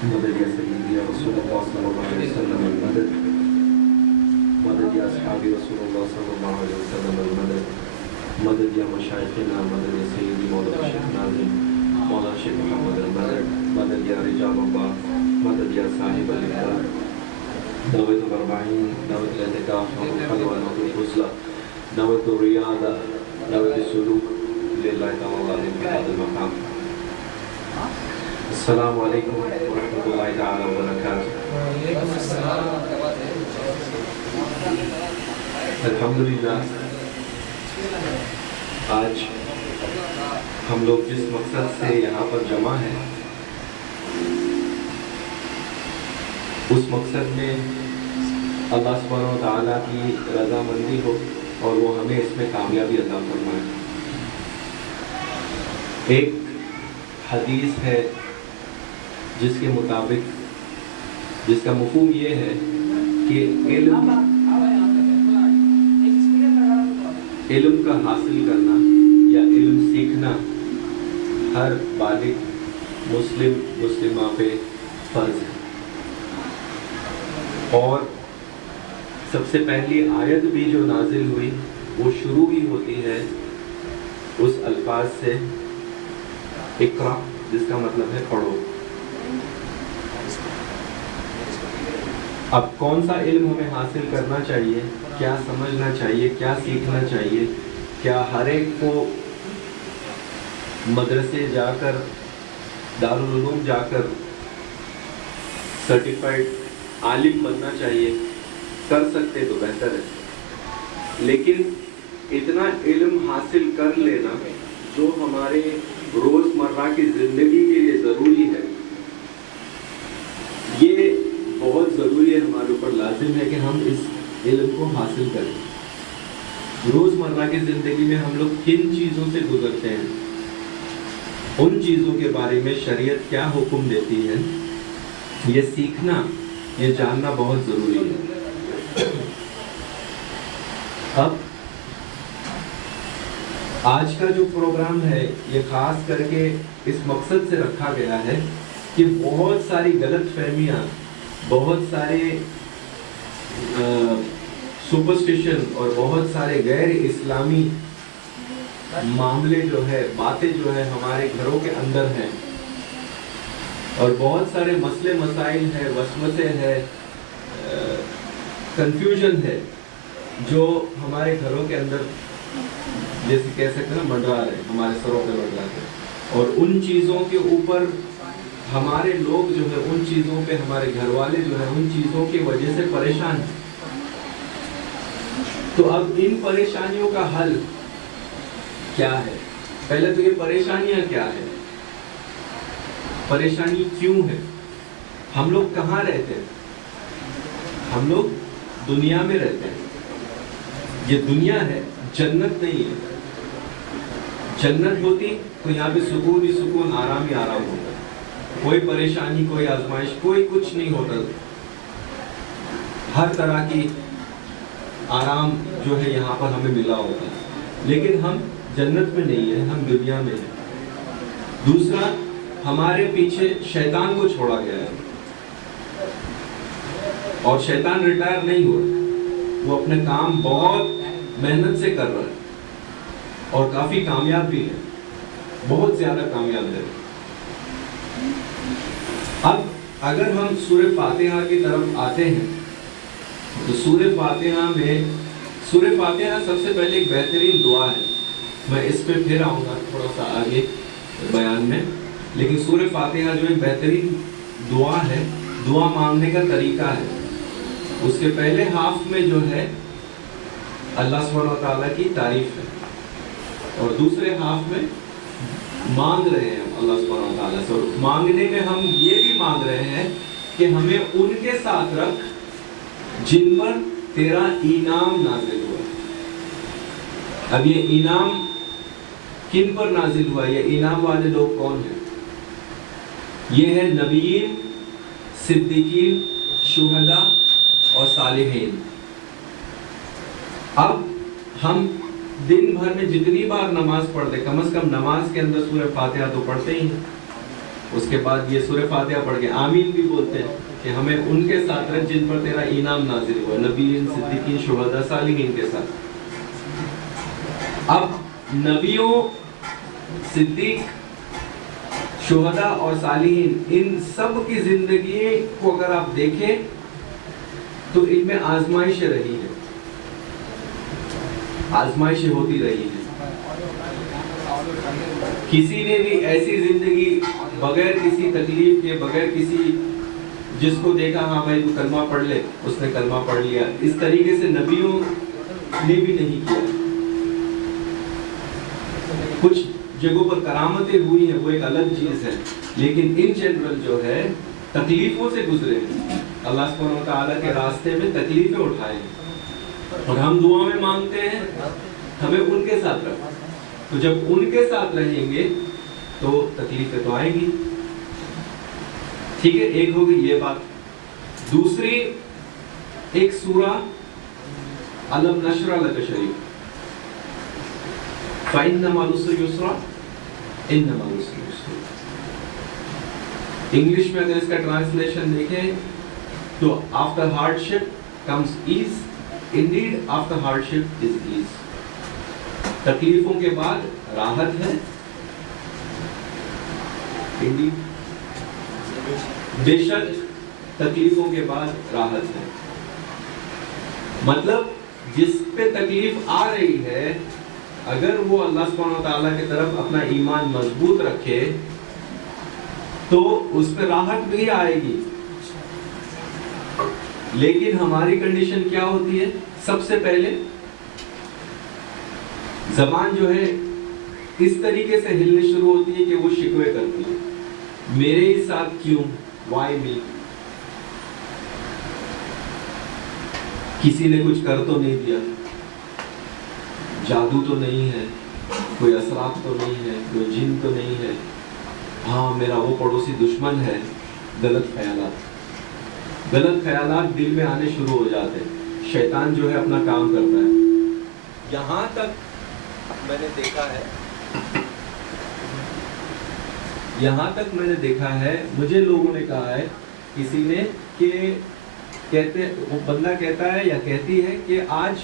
مدد یا سیدی یا رسول اللہ صلی اللہ علیہ وسلم المدد، مدد یا اصحاب رسول اللہ صلی اللہ علیہ وسلم المدد، مدد یا مشایخنا، مدد یا سیدی مولانا شیخ ناظم مولانا شیخ محمد المدد، مدد یا رجال اللہ، مدد یا صاحب الامداد، نویت الاربعین، نویت الاعتکاف، نویت الخلوہ، نویت الغسلہ، نویت الریاضہ، نویت السلوک للہ تعالی فی هذا المقام۔ السلام علیکم ورحمۃ اللہ تعالی وبرکاتہ۔ الحمدللہ آج ہم لوگ جس مقصد سے یہاں پر جمع ہیں اس مقصد میں اللہ سبحانہ و تعالیٰ کی رضامندی ہو اور وہ ہمیں اس میں کامیابی عطا فرمائے۔ ایک حدیث ہے جس کے مطابق، جس کا مفہوم یہ ہے کہ علم کا حاصل کرنا یا علم سیکھنا ہر بالغ مسلمہ پہ فرض ہے، اور سب سے پہلی آیت بھی جو نازل ہوئی وہ شروع ہی ہوتی ہے اس الفاظ سے اقرا، جس کا مطلب ہے پڑھو۔ اب کون سا علم ہمیں حاصل کرنا چاہیے، کیا سمجھنا چاہیے، کیا سیکھنا چاہیے؟ کیا ہر ایک کو مدرسے جا کر، دارالعلوم جا کر سرٹیفائڈ عالم بننا چاہیے؟ کر سکتے تو بہتر ہے، لیکن اتنا علم حاصل کر لینا جو ہمارے روزمرہ کی زندگی کے لیے ضروری ہے، یہ بہت ضروری ہے، ہمارے اوپر لازم ہے کہ ہم اس علم کو حاصل کریں۔ روزمرہ کی زندگی میں ہم لوگ کن چیزوں سے گزرتے ہیں، ان چیزوں کے بارے میں شریعت کیا حکم دیتی ہے، یہ سیکھنا، یہ جاننا بہت ضروری ہے۔ اب آج کا جو پروگرام ہے یہ خاص کر کے اس مقصد سے رکھا گیا ہے کہ بہت ساری غلط فہمیاں، بہت سارے سپرسٹیشن اور بہت سارے غیر اسلامی معاملے جو ہے، باتیں جو ہے ہمارے گھروں کے اندر ہیں، اور بہت سارے مسئلے مسائل ہیں، وسوسے ہیں، کنفیوژن ہے جو ہمارے گھروں کے اندر جیسے کہہ سکتے ہیں منڈرا رہے، ہمارے سروں پہ منڈرا رہے، اور ان چیزوں کے اوپر ہمارے لوگ جو ہے، ان چیزوں پہ ہمارے گھر والے جو ہے ان چیزوں کی وجہ سے پریشان ہیں۔ تو اب ان پریشانیوں کا حل کیا ہے؟ پہلے تو یہ پریشانیاں کیا ہے، پریشانی کیوں ہے، ہم لوگ کہاں رہتے ہیں؟ ہم لوگ دنیا میں رہتے ہیں۔ یہ دنیا ہے، جنت نہیں ہے۔ جنت ہوتی تو یہاں پہ سکون ہی سکون، آرام ہی آرام ہوتا، کوئی پریشانی، کوئی آزمائش، کوئی کچھ نہیں ہوتا، ہر طرح کی آرام جو ہے یہاں پر ہمیں ملا ہوتا ہے۔ لیکن ہم جنت میں نہیں ہیں، ہم دنیا میں ہیں۔ دوسرا، ہمارے پیچھے شیطان کو چھوڑا گیا ہے، اور شیطان ریٹائر نہیں ہوا، وہ اپنے کام بہت محنت سے کر رہا ہے اور کافی کامیاب بھی ہے، بہت زیادہ کامیاب ہے۔ اب اگر ہم سورہ فاتحہ کی طرف آتے ہیں تو سورہ فاتحہ سب سے پہلے ایک بہترین دعا ہے، میں اس پہ پھر آؤں گا تھوڑا سا آگے بیان میں، لیکن سورہ فاتحہ جو ایک بہترین دعا ہے، دعا مانگنے کا طریقہ ہے۔ اس کے پہلے ہاف میں جو ہے اللہ سبحانہ و تعالیٰ کی تعریف ہے، اور دوسرے ہاف میں مانگ رہے ہیں اللہ سبحانہ و تعالیٰ سے، اور مانگنے میں ہم یہ بھی مانگ رہے ہیں کہ ہمیں ان کے ساتھ رکھ جن پر تیرا انعام نازل ہوا۔ اب یہ انعام کن پر نازل ہوا؟ یہ انعام والے لوگ کون ہیں؟ یہ ہے نبیین، صدیقین، شہداء اور صالحین۔ اب ہم دن بھر میں جتنی بار نماز پڑھتے، کم از کم نماز کے اندر سورہ فاتحہ تو پڑھتے ہی ہیں۔ اس کے بعد یہ سورہ فاتحہ پڑھ کے آمین بھی بولتے ہیں کہ ہمیں ان کے ساتھ رکھ جن پر تیرا انعام نازل ہوا، نبیین، صدیقین، شہداء، صالحین کے ساتھ۔ اب نبیوں، صدیق، شہداء اور صالحین، ان سب کی زندگی کو اگر آپ دیکھیں تو ان میں آزمائشیں رہی ہیں، آزمائشیں ہوتی رہی ہیں۔ کسی نے بھی ایسی زندگی بغیر کسی تکلیف کے، بغیر کسی، جس کو دیکھا ہاں بھائی تو کلمہ پڑھ لے، اس نے کلمہ پڑھ لیا، اس طریقے سے نبیوں نے بھی نہیں کیا۔ کچھ جگہوں پر کرامتیں ہوئی ہیں، وہ ایک الگ چیز ہے، لیکن ان جنرل جو ہے تکلیفوں سے گزرے ہیں، اللہ سبحانہ وتعالیٰ کے راستے میں تکلیفیں اٹھائے ہیں، اور ہم دعا میں مانگتے ہیں ہمیں ان کے ساتھ رکھیں۔ تو جب ان کے ساتھ رہیں گے تو تکلیفیں تو آئیں گی، ٹھیک ہے، ایک ہوگی یہ بات۔ دوسری ایک سورہ الم نشرح لک شریف، فَإِنَّ مَعَ الْعُسْرِ يُسْرًا إِنَّ مَعَ الْعُسْرِ يُسْرًا۔ انگلش میں اگر اس کا ٹرانسلیشن دیکھیں تو after hardship comes ease, indeed after hardship is ease۔ تکلیفوں کے بعد راحت ہے، indeed بے شک تکلیفوں کے بعد راحت ہے۔ مطلب جس پہ تکلیف آ رہی ہے، اگر وہ اللہ سبحانہ وتعالیٰ کی طرف اپنا ایمان مضبوط رکھے تو اس پہ راحت بھی آئے گی، لیکن ہماری کنڈیشن کیا ہوتی ہے؟ سب سے پہلے زبان جو ہے اس طریقے سے ہلنے شروع ہوتی ہے کہ وہ شکوے کرتی ہے، میرے ہی ساتھ کیوں، why me؟ کسی نے کچھ کر تو نہیں دیا، جادو تو نہیں ہے، کوئی اثرات تو نہیں ہے، کوئی جن تو نہیں ہے، ہاں میرا وہ پڑوسی دشمن ہے۔ غلط خیالات، غلط خیالات دل میں آنے شروع ہو جاتے ہیں، شیطان جو ہے اپنا کام کرتا ہے۔ یہاں تک میں نے دیکھا ہے، مجھے لوگوں نے کہا ہے، کسی نے کہ وہ بندہ کہتا ہے یا کہتی ہے کہ آج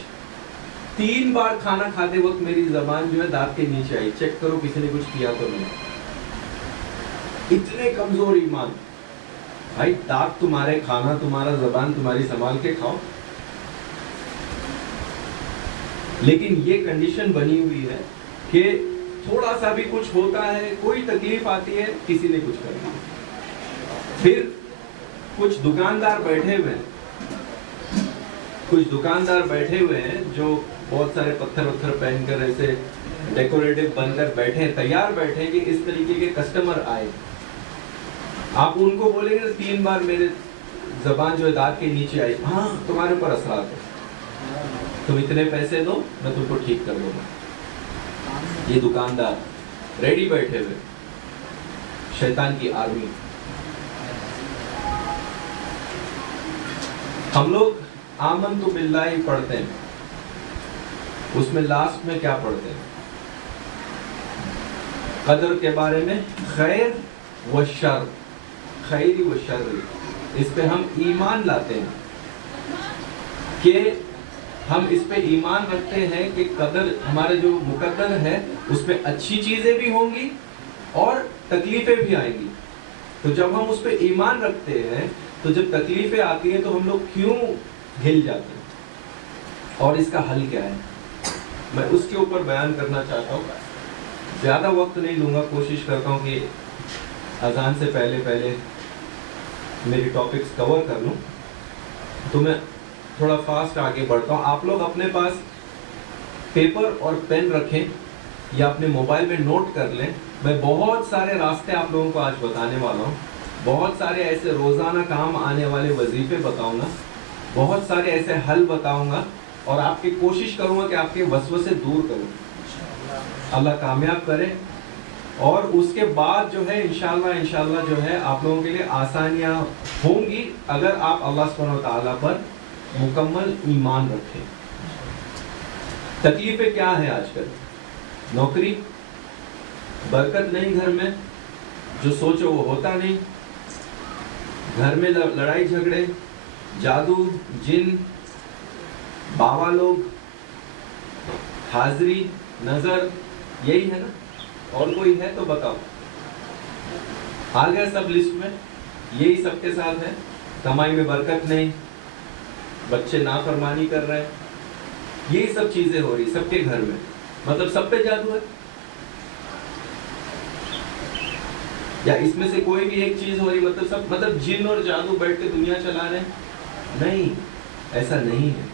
3 بار کھانا کھاتے وقت میری زبان جو ہے دانت کے نیچے آئی، چیک کرو کسی نے کچھ کیا تو نہیں۔ اتنے کمزور ایمان، بھائی دانت تمہارے، کھانا تمہارا، زبان تمہاری، سنبھال کے کھاؤ۔ لیکن یہ کنڈیشن بنی ہوئی ہے کہ تھوڑا سا بھی کچھ ہوتا ہے، کوئی تکلیف آتی ہے، کسی نے کچھ کر دیا۔ پھر کچھ دکاندار بیٹھے ہوئے ہیں جو بہت سارے پتھر وتھر پہن کر ایسے ڈیکوریٹو بن کر بیٹھے ہیں، تیار بیٹھے کہ اس طریقے کے کسٹمر آئے۔ آپ ان کو بولیں گے 3 بار میرے زبان جو ہے دانت کے نیچے آئی، ہاں تمہارے اوپر اثرات ہے، تم اتنے پیسے دو میں تم کو ٹھیک کر دوں گا۔ یہ دکاندار ریڈی بیٹھے ہوئے، شیطان کی آرمی۔ ہم لوگ آمنت باللہ پڑھتے ہیں، اس میں لاسٹ میں کیا پڑھتے ہیں؟ قدر کے بارے میں، خیر و شر، خیر و شر، اس پہ ہم ایمان لاتے ہیں کہ ہم اس پہ ایمان رکھتے ہیں کہ قدر ہمارے جو مقدر ہے اس پہ اچھی چیزیں بھی ہوں گی اور تکلیفیں بھی آئیں گی۔ تو جب ہم اس پہ ایمان رکھتے ہیں تو جب تکلیفیں آتی ہیں تو ہم لوگ کیوں ہل جاتے ہیں، اور اس کا حل کیا ہے، میں اس کے اوپر بیان کرنا چاہتا ہوں۔ زیادہ وقت نہیں لوں گا، کوشش کرتا ہوں کہ اذان سے پہلے میری ٹاپکس کور کر لوں، تو میں تھوڑا فاسٹ آگے بڑھتا ہوں۔ آپ لوگ اپنے پاس پیپر اور پین رکھیں یا اپنے موبائل میں نوٹ کر لیں، میں بہت سارے راستے آپ لوگوں کو آج بتانے والا ہوں، بہت سارے ایسے روزانہ کام آنے والے وظیفے بتاؤں گا، بہت سارے ایسے حل بتاؤں گا، اور آپ کی کوشش کروں گا کہ آپ کے وسوسے دور کروں، اللہ کامیاب کرے۔ اور اس کے بعد جو ہے انشاءاللہ جو ہے آپ لوگوں کے لیے آسانیاں ہوں گی اگر آپ اللہ سبحانہ وتعالیٰ پر مکمل ایمان رکھیں۔ تکلیفیں کیا ہے آج کل؟ نوکری، برکت نہیں گھر میں، جو سوچو وہ ہوتا نہیں، گھر میں لڑائی جھگڑے، جادو، جن، باوا لوگ، حاضری، نظر، یہی ہے نا؟ اور کوئی ہے تو بتاؤ، آ گیا سب لسٹ میں، یہی سب کے ساتھ ہے۔ کمائی میں برکت نہیں، بچے نافرمانی کر رہے ہیں، یہی سب چیزیں ہو رہی سب کے گھر میں، مطلب سب پہ جادو ہے؟ یا اس میں سے کوئی بھی ایک چیز ہو رہی مطلب سب، مطلب جن اور جادو بیٹھ کے دنیا چلا رہے ہیں؟ نہیں، ایسا نہیں ہے۔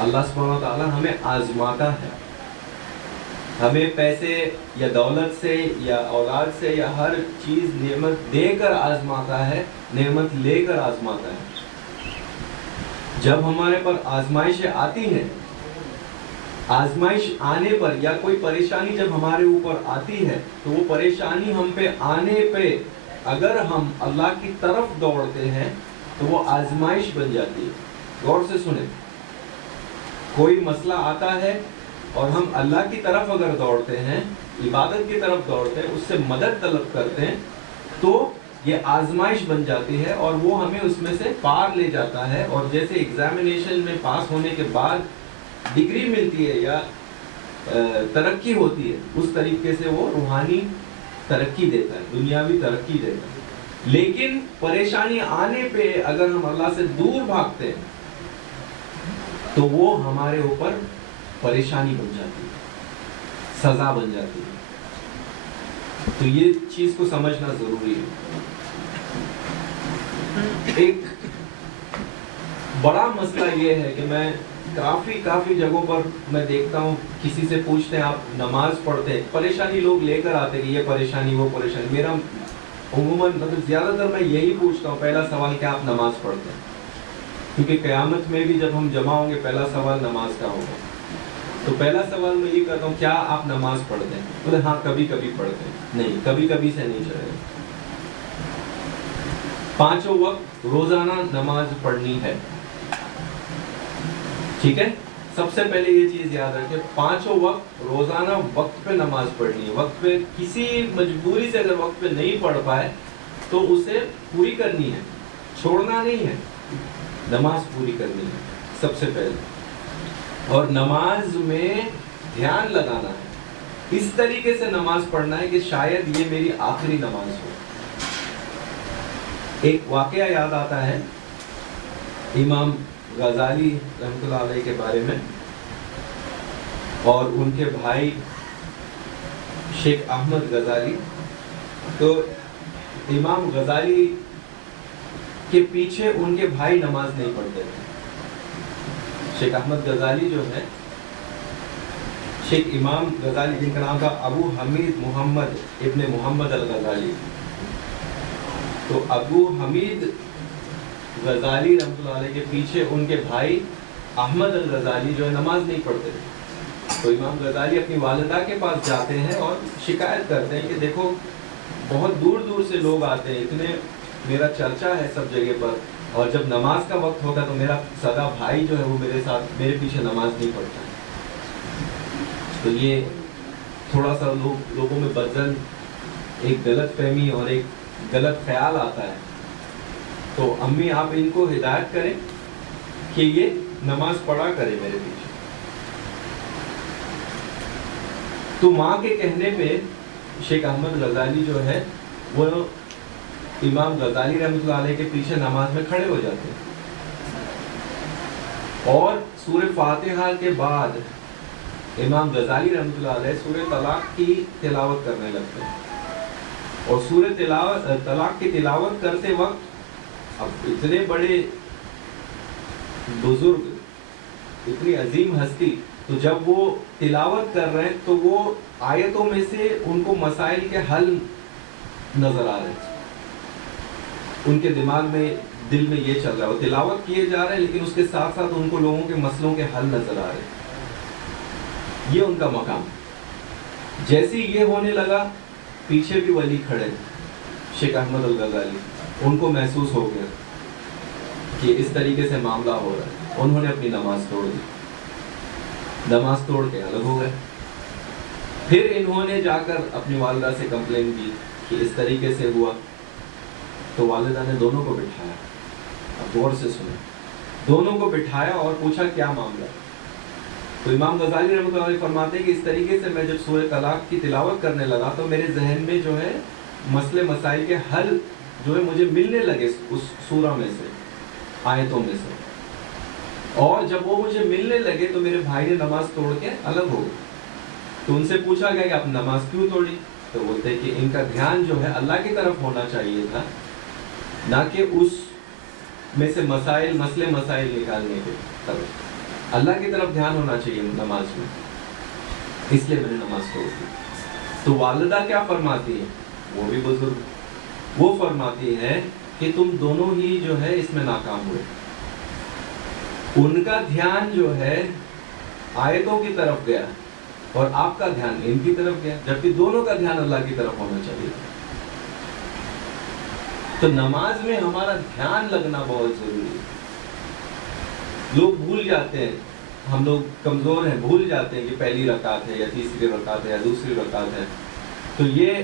اللہ سبحانہ و تعالیٰ ہمیں آزماتا ہے، ہمیں پیسے یا دولت سے یا اولاد سے یا ہر چیز نعمت دے کر آزماتا ہے، نعمت لے کر آزماتا ہے۔ جب ہمارے پر آزمائشیں آتی ہیں، آزمائش آنے پر یا کوئی پریشانی جب ہمارے اوپر آتی ہے تو وہ پریشانی ہم پہ آنے پہ اگر ہم اللہ کی طرف دوڑتے ہیں تو وہ آزمائش بن جاتی ہے۔ غور سے سنیں، کوئی مسئلہ آتا ہے اور ہم اللہ کی طرف اگر دوڑتے ہیں، عبادت کی طرف دوڑتے ہیں، اس سے مدد طلب کرتے ہیں تو یہ آزمائش بن جاتی ہے اور وہ ہمیں اس میں سے پار لے جاتا ہے۔ اور جیسے ایگزامینیشن میں پاس ہونے کے بعد ڈگری ملتی ہے یا ترقی ہوتی ہے، اس طریقے سے وہ روحانی ترقی دیتا ہے، دنیاوی ترقی دیتا ہے۔ لیکن پریشانی آنے پہ اگر ہم اللہ سے دور بھاگتے ہیں تو وہ ہمارے اوپر پریشانی بن جاتی ہے، سزا بن جاتی ہے۔ تو یہ چیز کو سمجھنا ضروری ہے۔ ایک بڑا مسئلہ یہ ہے کہ میں کافی جگہوں پر میں دیکھتا ہوں، کسی سے پوچھتے ہیں آپ نماز پڑھتے ہیں، پریشانی لوگ لے کر آتے ہیں، یہ پریشانی وہ پریشانی۔ میرا عموماً مطلب زیادہ تر میں یہی پوچھتا ہوں، پہلا سوال کیا آپ نماز پڑھتے ہیں؟ کیونکہ قیامت میں بھی جب ہم جمع ہوں گے پہلا سوال نماز کا ہوگا۔ تو پہلا سوال میں یہ کرتا ہوں، کیا آپ نماز پڑھتے ہیں؟ بولے ہاں کبھی کبھی پڑھتے ہیں۔ نہیں، کبھی کبھی سے نہیں چلے گا، 5 وقت روزانہ نماز پڑھنی ہے، ٹھیک ہے؟ سب سے پہلے یہ چیز یاد رکھیں، 5 وقت روزانہ وقت پہ نماز پڑھنی ہے۔ وقت پہ کسی مجبوری سے اگر وقت پہ نہیں پڑھ پائے تو اسے پوری کرنی ہے، چھوڑنا نہیں ہے، نماز پوری کرنی ہے سب سے پہلے۔ اور نماز میں دھیان لگانا ہے، اس طریقے سے نماز پڑھنا ہے کہ شاید یہ میری آخری نماز ہو۔ ایک واقعہ یاد آتا ہے امام غزالی رحمۃ اللہ علیہ کے بارے میں، اور ان کے بھائی شیخ احمد غزالی۔ تو امام غزالی کے پیچھے ان کے بھائی نماز نہیں پڑھتے تھے۔ شیخ احمد غزالی جو ہے، شیخ امام غزالی جن کا نام تھا ابو حمید محمد ابن محمد الغزالی، تو ابو حمید غزالی رحمۃ اللہ علیہ کے پیچھے ان کے بھائی احمد الغزالی جو ہے نماز نہیں پڑھتے تھے۔ تو امام غزالی اپنی والدہ کے پاس جاتے ہیں اور شکایت کرتے ہیں کہ دیکھو بہت دور دور سے لوگ آتے ہیں، اتنے میرا چرچا ہے سب جگہ پر، اور جب نماز کا وقت ہوتا ہے تو میرا سگا بھائی جو ہے وہ میرے ساتھ میرے پیچھے نماز نہیں پڑھتا ہے۔ تو یہ تھوڑا سا لوگوں میں بدزن ایک غلط فہمی اور ایک غلط خیال آتا ہے۔ تو امی آپ ان کو ہدایت کریں کہ یہ نماز پڑھا کرے میرے پیچھے۔ تو ماں کے کہنے پہ شیخ احمد غزالی جو ہے وہ امام غزالی رحمۃ اللہ علیہ کے پیچھے نماز میں کھڑے ہو جاتے ہیں، اور سورہ فاتحہ کے بعد امام غزالی رحمۃ اللہ علیہ سورہ طلاق کی تلاوت کرنے لگتے ہیں۔ اور سورہ طلاق کی تلاوت کرتے وقت اب اتنے بڑے بزرگ، اتنی عظیم ہستی، تو جب وہ تلاوت کر رہے ہیں تو وہ آیتوں میں سے ان کو مسائل کے حل نظر آ رہے ہیں، ان کے دماغ میں دل میں یہ چل رہا ہے، وہ تلاوت کیے جا رہے ہیں لیکن اس کے ساتھ ساتھ ان کو لوگوں کے مسئلوں کے حل نظر آ رہے ہیں۔ یہ ان کا مقام۔ جیسے یہ ہونے لگا، پیچھے بھی ولی کھڑے شیخ احمد الغزالی، ان کو محسوس ہو گیا کہ اس طریقے سے معاملہ ہو رہا ہے، انہوں نے اپنی نماز توڑ دی، نماز توڑ کے الگ ہو گئے۔ پھر انہوں نے جا کر اپنی والدہ سے کمپلین کی کہ اس طریقے سے ہوا، تو والدہ نے دونوں کو بٹھایا، اب غور سے سنیں، دونوں کو بٹھایا اور پوچھا کیا معاملہ ہے۔ تو امام غزالی رحمۃ اللہ علیہ فرماتے ہیں کہ اس طریقے سے میں جب سورہ طلاق کی تلاوت کرنے لگا تو میرے ذہن میں جو ہے مسئلے مسائل کے حل جو ہے مجھے ملنے لگے اس سورہ میں سے، آیتوں میں سے، اور جب وہ مجھے ملنے لگے تو میرے بھائی نے نماز توڑ کے الگ ہو گئے۔ تو ان سے پوچھا گیا کہ آپ نماز کیوں توڑی؟ تو بولتے کہ ان کا دھیان جو ہے اللہ کی طرف ہونا چاہیے تھا، نہ کہ اس میں سے مسئلے مسائل نکالنے کے طرف، اللہ کی طرف دھیان ہونا چاہیے نماز میں، اس لیے میں نے نماز توڑ دی۔ تو والدہ کیا فرماتی ہے؟ وہ بھی بزرگ، وہ فرماتی ہے کہ تم دونوں ہی جو ہے اس میں ناکام ہوئے۔ ان کا دھیان جو ہے آیتوں کی طرف گیا اور آپ کا دھیان ان کی طرف گیا، جبکہ دونوں کا دھیان اللہ کی طرف ہونا چاہیے۔ تو نماز میں ہمارا دھیان لگنا بہت ضروری ہے۔ لوگ بھول جاتے ہیں، ہم لوگ کمزور ہیں، بھول جاتے ہیں کہ پہلی رکعت ہے یا تیسری رکعت ہے یا دوسری رکعت ہے، تو یہ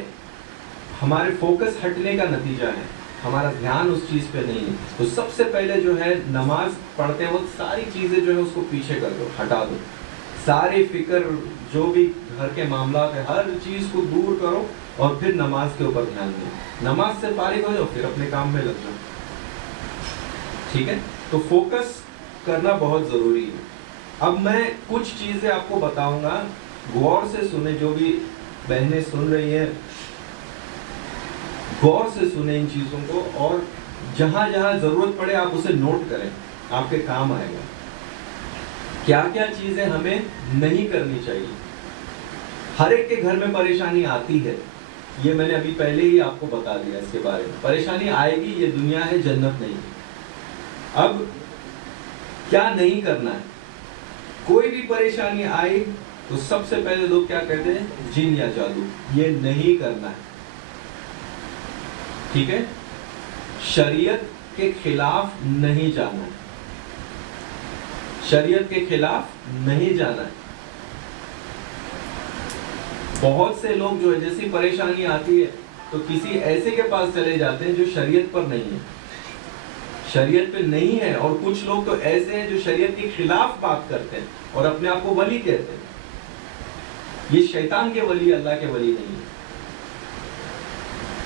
ہمارے فوکس ہٹنے کا نتیجہ ہے، ہمارا دھیان اس چیز پہ نہیں ہے۔ تو سب سے پہلے جو ہے نماز پڑھتے وقت ساری چیزیں جو ہے اس کو پیچھے کر دو، ہٹا دو، ساری فکر جو بھی گھر کے معاملات ہے ہر چیز کو دور کرو اور پھر نماز کے اوپر دھیان دو۔ نماز سے فارغ ہو جاؤ پھر اپنے کام میں لگ جاؤ، ٹھیک ہے؟ تو فوکس کرنا بہت ضروری ہے۔ اب میں کچھ چیزیں آپ کو بتاؤں گا، غور سے سنیں، جو بھی بہنیں سن رہی ہیں غور سے سنیں ان چیزوں کو، اور جہاں جہاں ضرورت پڑے آپ اسے نوٹ کریں، آپ کے کام آئے گا۔ کیا کیا چیزیں ہمیں نہیں کرنی چاہیے؟ ہر ایک کے گھر میں پریشانی آتی ہے، یہ میں نے ابھی پہلے ہی آپ کو بتا دیا، اس کے بارے میں پریشانی آئے گی، یہ دنیا ہے، جنت نہیں ہے۔ اب کیا نہیں کرنا ہے؟ کوئی بھی پریشانی آئی تو سب سے پہلے لوگ کیا کہتے ہیں؟ جن یا جادو، یہ نہیں کرنا ہے، ٹھیک ہے؟ شریعت کے خلاف نہیں جانا ہے، شریعت کے خلاف نہیں جانا ہے۔ بہت سے لوگ جو ہے جیسی پریشانی آتی ہے تو کسی ایسے کے پاس چلے جاتے ہیں جو شریعت پر نہیں ہے، شریعت پہ نہیں ہے، اور کچھ لوگ تو ایسے ہیں جو شریعت کے خلاف بات کرتے ہیں اور اپنے آپ کو ولی کہتے ہیں۔ یہ شیطان کے ولی، اللہ کے ولی نہیں ہے۔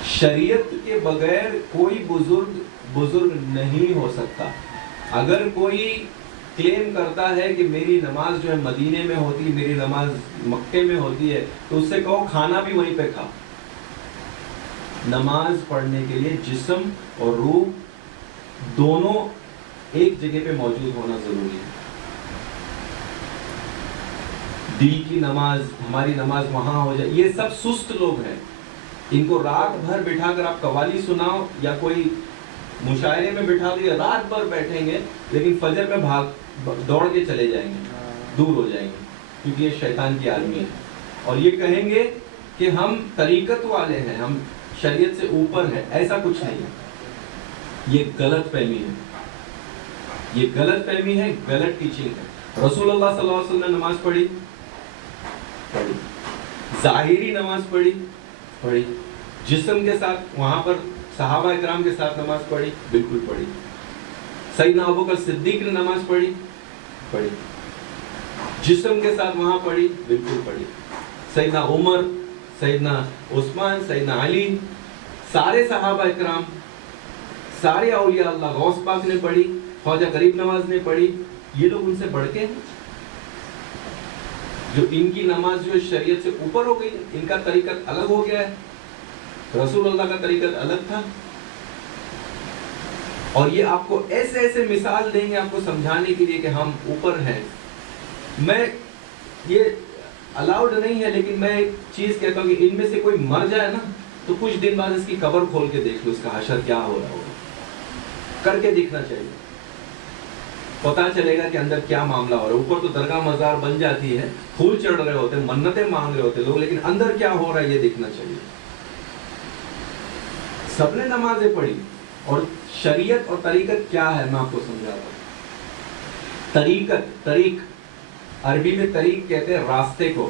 شریعت کے بغیر کوئی بزرگ نہیں ہو سکتا۔ اگر کوئی کلیم کرتا ہے کہ میری نماز جو ہے مدینے میں ہوتی ہے، میری نماز مکے میں ہوتی ہے، تو اس سے کہو کھانا بھی وہیں پہ کھا۔ نماز پڑھنے کے لیے جسم اور روح دونوں ایک جگہ پہ موجود ہونا ضروری ہے۔ دل کی نماز، ہماری نماز وہاں ہو جائے، یہ سب سست لوگ ہیں، ان کو رات بھر بٹھا کر آپ قوالی سناؤ یا کوئی مشاعرے میں بٹھا دو، رات بھر بیٹھیں گے لیکن فجر میں دوڑ کے چلے جائیں گے، دور ہو جائیں گے، کیونکہ یہ شیطان کی آدمی ہے، اور یہ کہیں گے کہ ہم طریقت والے ہیں، ہم شریعت سے اوپر ہیں۔ ایسا کچھ نہیں ہے، یہ غلط فہمی ہے، یہ غلط فہمی ہے، غلط ٹیچنگ ہے۔ رسول اللہ صلی اللہ علیہ وسلم نے نماز پڑھی، ظاہری نماز پڑھی، جسم کے ساتھ وہاں پر صحابہ اکرام کے ساتھ نماز پڑھی، بالکل پڑھی۔ سیدنا ابوبکر صدیق نے نماز پڑھی، جسم کے ساتھ وہاں پڑھی، بالکل پڑھی۔ سیدنا عمر، سیدنا عثمان، سیدنا علی، سارے صحابہ اکرام، سارے اولیاء اللہ، غوث پاک نے پڑھی، خواجہ غریب نواز نے پڑھی۔ یہ لوگ ان سے بڑھ کے ہیں، جو ان کی نماز جو شریعت سے اوپر ہو گئی، ان کا طریقت الگ ہو گیا ہے، رسول اللہ کا طریقت الگ تھا۔ اور یہ آپ کو ایسے ایسے مثال دیں گے آپ کو سمجھانے کے لیے کہ ہم اوپر ہیں۔ میں یہ الاؤڈ نہیں ہے، لیکن میں ایک چیز کہتا ہوں کہ ان میں سے کوئی مر جائے نا تو کچھ دن بعد اس کی قبر کھول کے دیکھ لو، اس کا حشر کیا ہو رہا ہوگا، کر کے دیکھنا چاہیے، پتا چلے گا کہ اندر کیا معاملہ ہو رہا ہے۔ اوپر تو درگاہ مزار بن جاتی ہے، پھول چڑھ رہے ہوتے ہیں، منتیں مانگ رہے ہوتے لوگ، لیکن اندر کیا ہو رہا ہے یہ دیکھنا چاہیے۔ سب نے نمازیں پڑھی، اور شریعت اور طریقت کیا ہے میں آپ کو سمجھاتا ہوں۔ طریق عربی میں طریق کہتے ہیں راستے کو،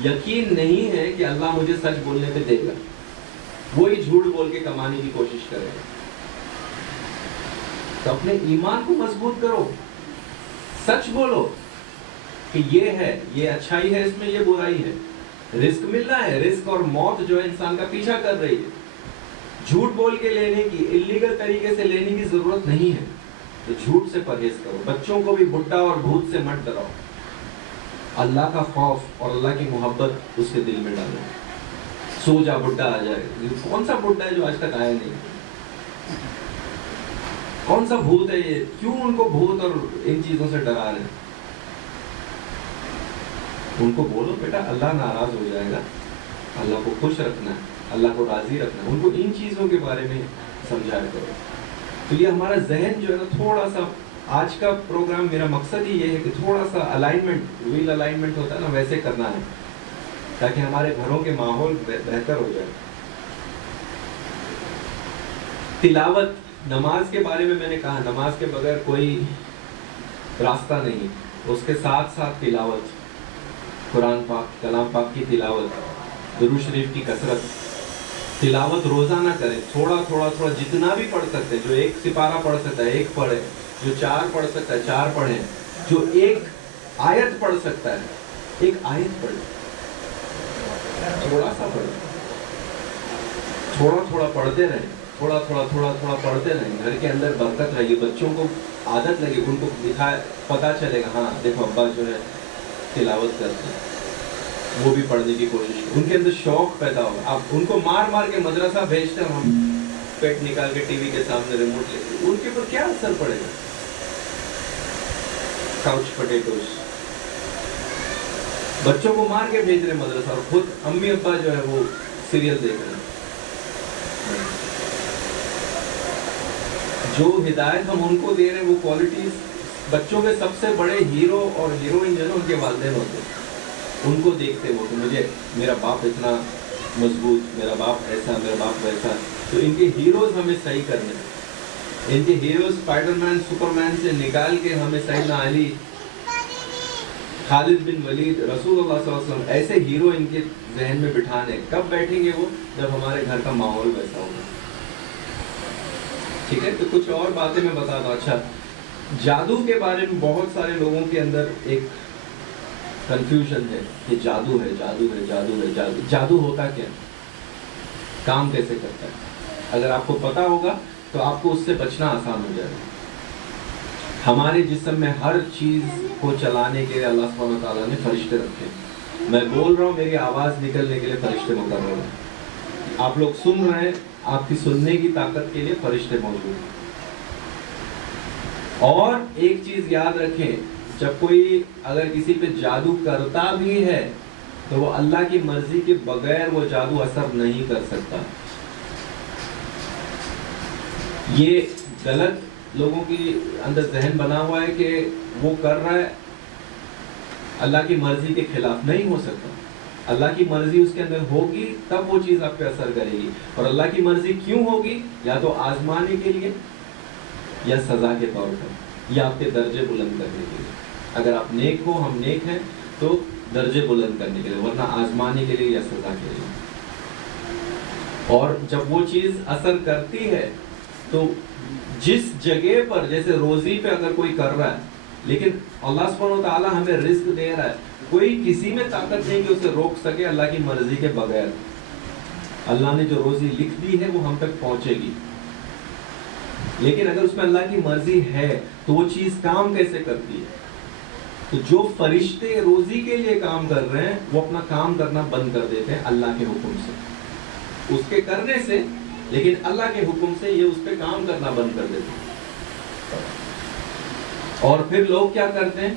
یقین نہیں ہے کہ اللہ مجھے سچ بولنے پہ دے گا، وہی جھوٹ بول کے کمانے کی کوشش کرے گا۔ تو اپنے ایمان کو مضبوط کرو، سچ بولو کہ یہ ہے، یہ اچھائی ہے، اس میں یہ برائی ہے، رزق ملنا ہے، رزق اور موت جو ہے انسان کا پیچھا کر رہی ہے۔ جھوٹ بول کے لینے کی، انلیگل طریقے سے لینے کی ضرورت نہیں ہے، تو جھوٹ سے پرہیز کرو۔ بچوں کو بھی بڈھا اور بھوت سے مت ڈراؤ، اللہ کا خوف اور اللہ کی محبت اس کے دل میں ڈالو۔ سو جا بڈھا آ جائے، کون سا بڈھا ہے جو آج تک آیا نہیں؟ کون سا بھوت ہے یہ؟ کیوں ان کو بھوت اور ان چیزوں سے ڈرا رہے ہیں؟ ان کو بولو بیٹا اللہ ناراض ہو جائے گا، اللہ کو خوش رکھنا ہے، اللہ کو راضی رکھنا ہے، ان کو ان چیزوں کے بارے میں سمجھایا کرو۔ تو یہ ہمارا ذہن جو ہے نا تھوڑا سا، آج کا پروگرام میرا مقصد ہی یہ ہے کہ تھوڑا سا الائنمنٹ، ویل الائنمنٹ ہوتا ہے نا، ویسے کرنا ہے تاکہ ہمارے گھروں کے ماحول بہتر ہو جائے۔ تلاوت، نماز کے بارے میں نے کہا، نماز کے بغیر کوئی راستہ نہیں، اس کے ساتھ ساتھ تلاوت، قرآن پاک، کلام پاک کی تلاوت، درود شریف کی کثرت، تلاوت روزانہ کریں، تھوڑا تھوڑا تھوڑا جتنا بھی پڑھ سکتے ہیں۔ جو ایک سپارہ پڑھ سکتا ہے ایک پڑھے، جو 4 پڑھ سکتا ہے 4 پڑھیں، جو ایک آیت پڑھ سکتا ہے ایک آیت پڑھے، تھوڑا سا پڑھے، تھوڑا تھوڑا پڑھتے رہیں، تھوڑا تھوڑا تھوڑا تھوڑا پڑھتے رہیں۔ گھر کے اندر برکت رہے، بچوں کو عادت لگے، ان کو دکھائے، پتہ چلے گا ہاں دیکھو ابا جو ہے تلاوت کرتے ہیں، وہ بھی پڑھنے کی کوشش کریں، ان کے اندر شوق پیدا ہوگا۔ آپ ان کو مار مار کے مدرسہ بھیجتے ہیں، ہم پیٹ نکال کے ٹی وی کے سامنے ریموٹ لے کے، ان کے اوپر کیا اثر پڑے گا؟ کاؤچ پٹیٹوز، بچوں کو مار کے بھیج رہے مدرسہ اور خود امی ابا جو ہے وہ سیریل دیکھ رہے ہیں۔ جو ہدایت ہم ان کو دے رہے ہیں وہ کوالٹیز، بچوں کے سب سے بڑے ہیرو اور ہیروئن جو ہے ان کے والدین ہوتے ہیں، ان کو دیکھتے وہ کہ مجھے میرا باپ اتنا مضبوط، میرا باپ ایسا، میرا باپ ویسا، تو ان کے ہیروز ہمیں صحیح کرنے، ان کے ہیروز اسپائڈر مین، سپر مین سے نکال کے ہمیں سیدنا علی، خالد بن ولید، رسول اللہ صلی اللہ علیہ وسلم، ایسے ہیرو ان کے ذہن میں بٹھانے۔ کب بیٹھیں گے وہ؟ جب ہمارے گھر کا ماحول ویسا ہوگا۔ ٹھیک ہے، تو کچھ اور باتیں میں بتا دوں۔ اچھا، جادو کے بارے میں بہت سارے لوگوں کے اندر ایک کنفیوژن ہے کہ جادو ہے، جادو ہے، جادو ہے، جادو۔ جادو ہوتا کیا؟ کام کیسے کرتا ہے؟ اگر آپ کو پتا ہوگا تو آپ کو اس سے بچنا آسان ہو جائے گا۔ ہمارے جسم میں ہر چیز کو چلانے کے لیے اللہ سبحانہ وتعالیٰ نے فرشتے رکھے۔ میں بول رہا ہوں، میری آواز نکلنے کے لیے فرشتے مقرر ہیں۔ آپ لوگ سن رہے ہیں، آپ کی سننے کی طاقت کے لیے فرشتے موجود ہیں۔ اور ایک چیز یاد رکھیں، جب کوئی اگر کسی پہ جادو کرتا بھی ہے تو وہ اللہ کی مرضی کے بغیر وہ جادو اثر نہیں کر سکتا۔ یہ غلط لوگوں کی اندر ذہن بنا ہوا ہے کہ وہ کر رہا ہے اللہ کی مرضی کے خلاف، نہیں ہو سکتا۔ اللہ کی مرضی اس کے اندر ہوگی تب وہ چیز آپ پہ اثر کرے گی۔ اور اللہ کی مرضی کیوں ہوگی؟ یا تو آزمانے کے لیے، یا سزا کے طور پر، یا آپ کے درجے بلند کرنے کے لیے۔ اگر آپ نیک ہو، ہم نیک ہیں، تو درجے بلند کرنے کے لیے، ورنہ آزمانے کے لیے یا سزا کے لیے۔ اور جب وہ چیز اثر کرتی ہے تو جس جگہ پر، جیسے روزی پہ اگر کوئی کر رہا ہے، لیکن اللہ سبحانہ وتعالیٰ ہمیں رزق دے رہا ہے، کوئی کسی میں طاقت نہیں کہ اسے روک سکے اللہ کی مرضی کے بغیر۔ اللہ نے جو روزی لکھ دی ہے وہ ہم تک پہنچے گی، لیکن اگر اس میں اللہ کی مرضی ہے تو وہ چیز کام کیسے کرتی ہے؟ تو جو فرشتے روزی کے لیے کام کر رہے ہیں وہ اپنا کام کرنا بند کر دیتے ہیں اللہ کے حکم سے، اس کے کرنے سے، لیکن اللہ کے حکم سے یہ اس پہ کام کرنا بند کر دیتے ہیں۔ اور پھر لوگ کیا کرتے ہیں؟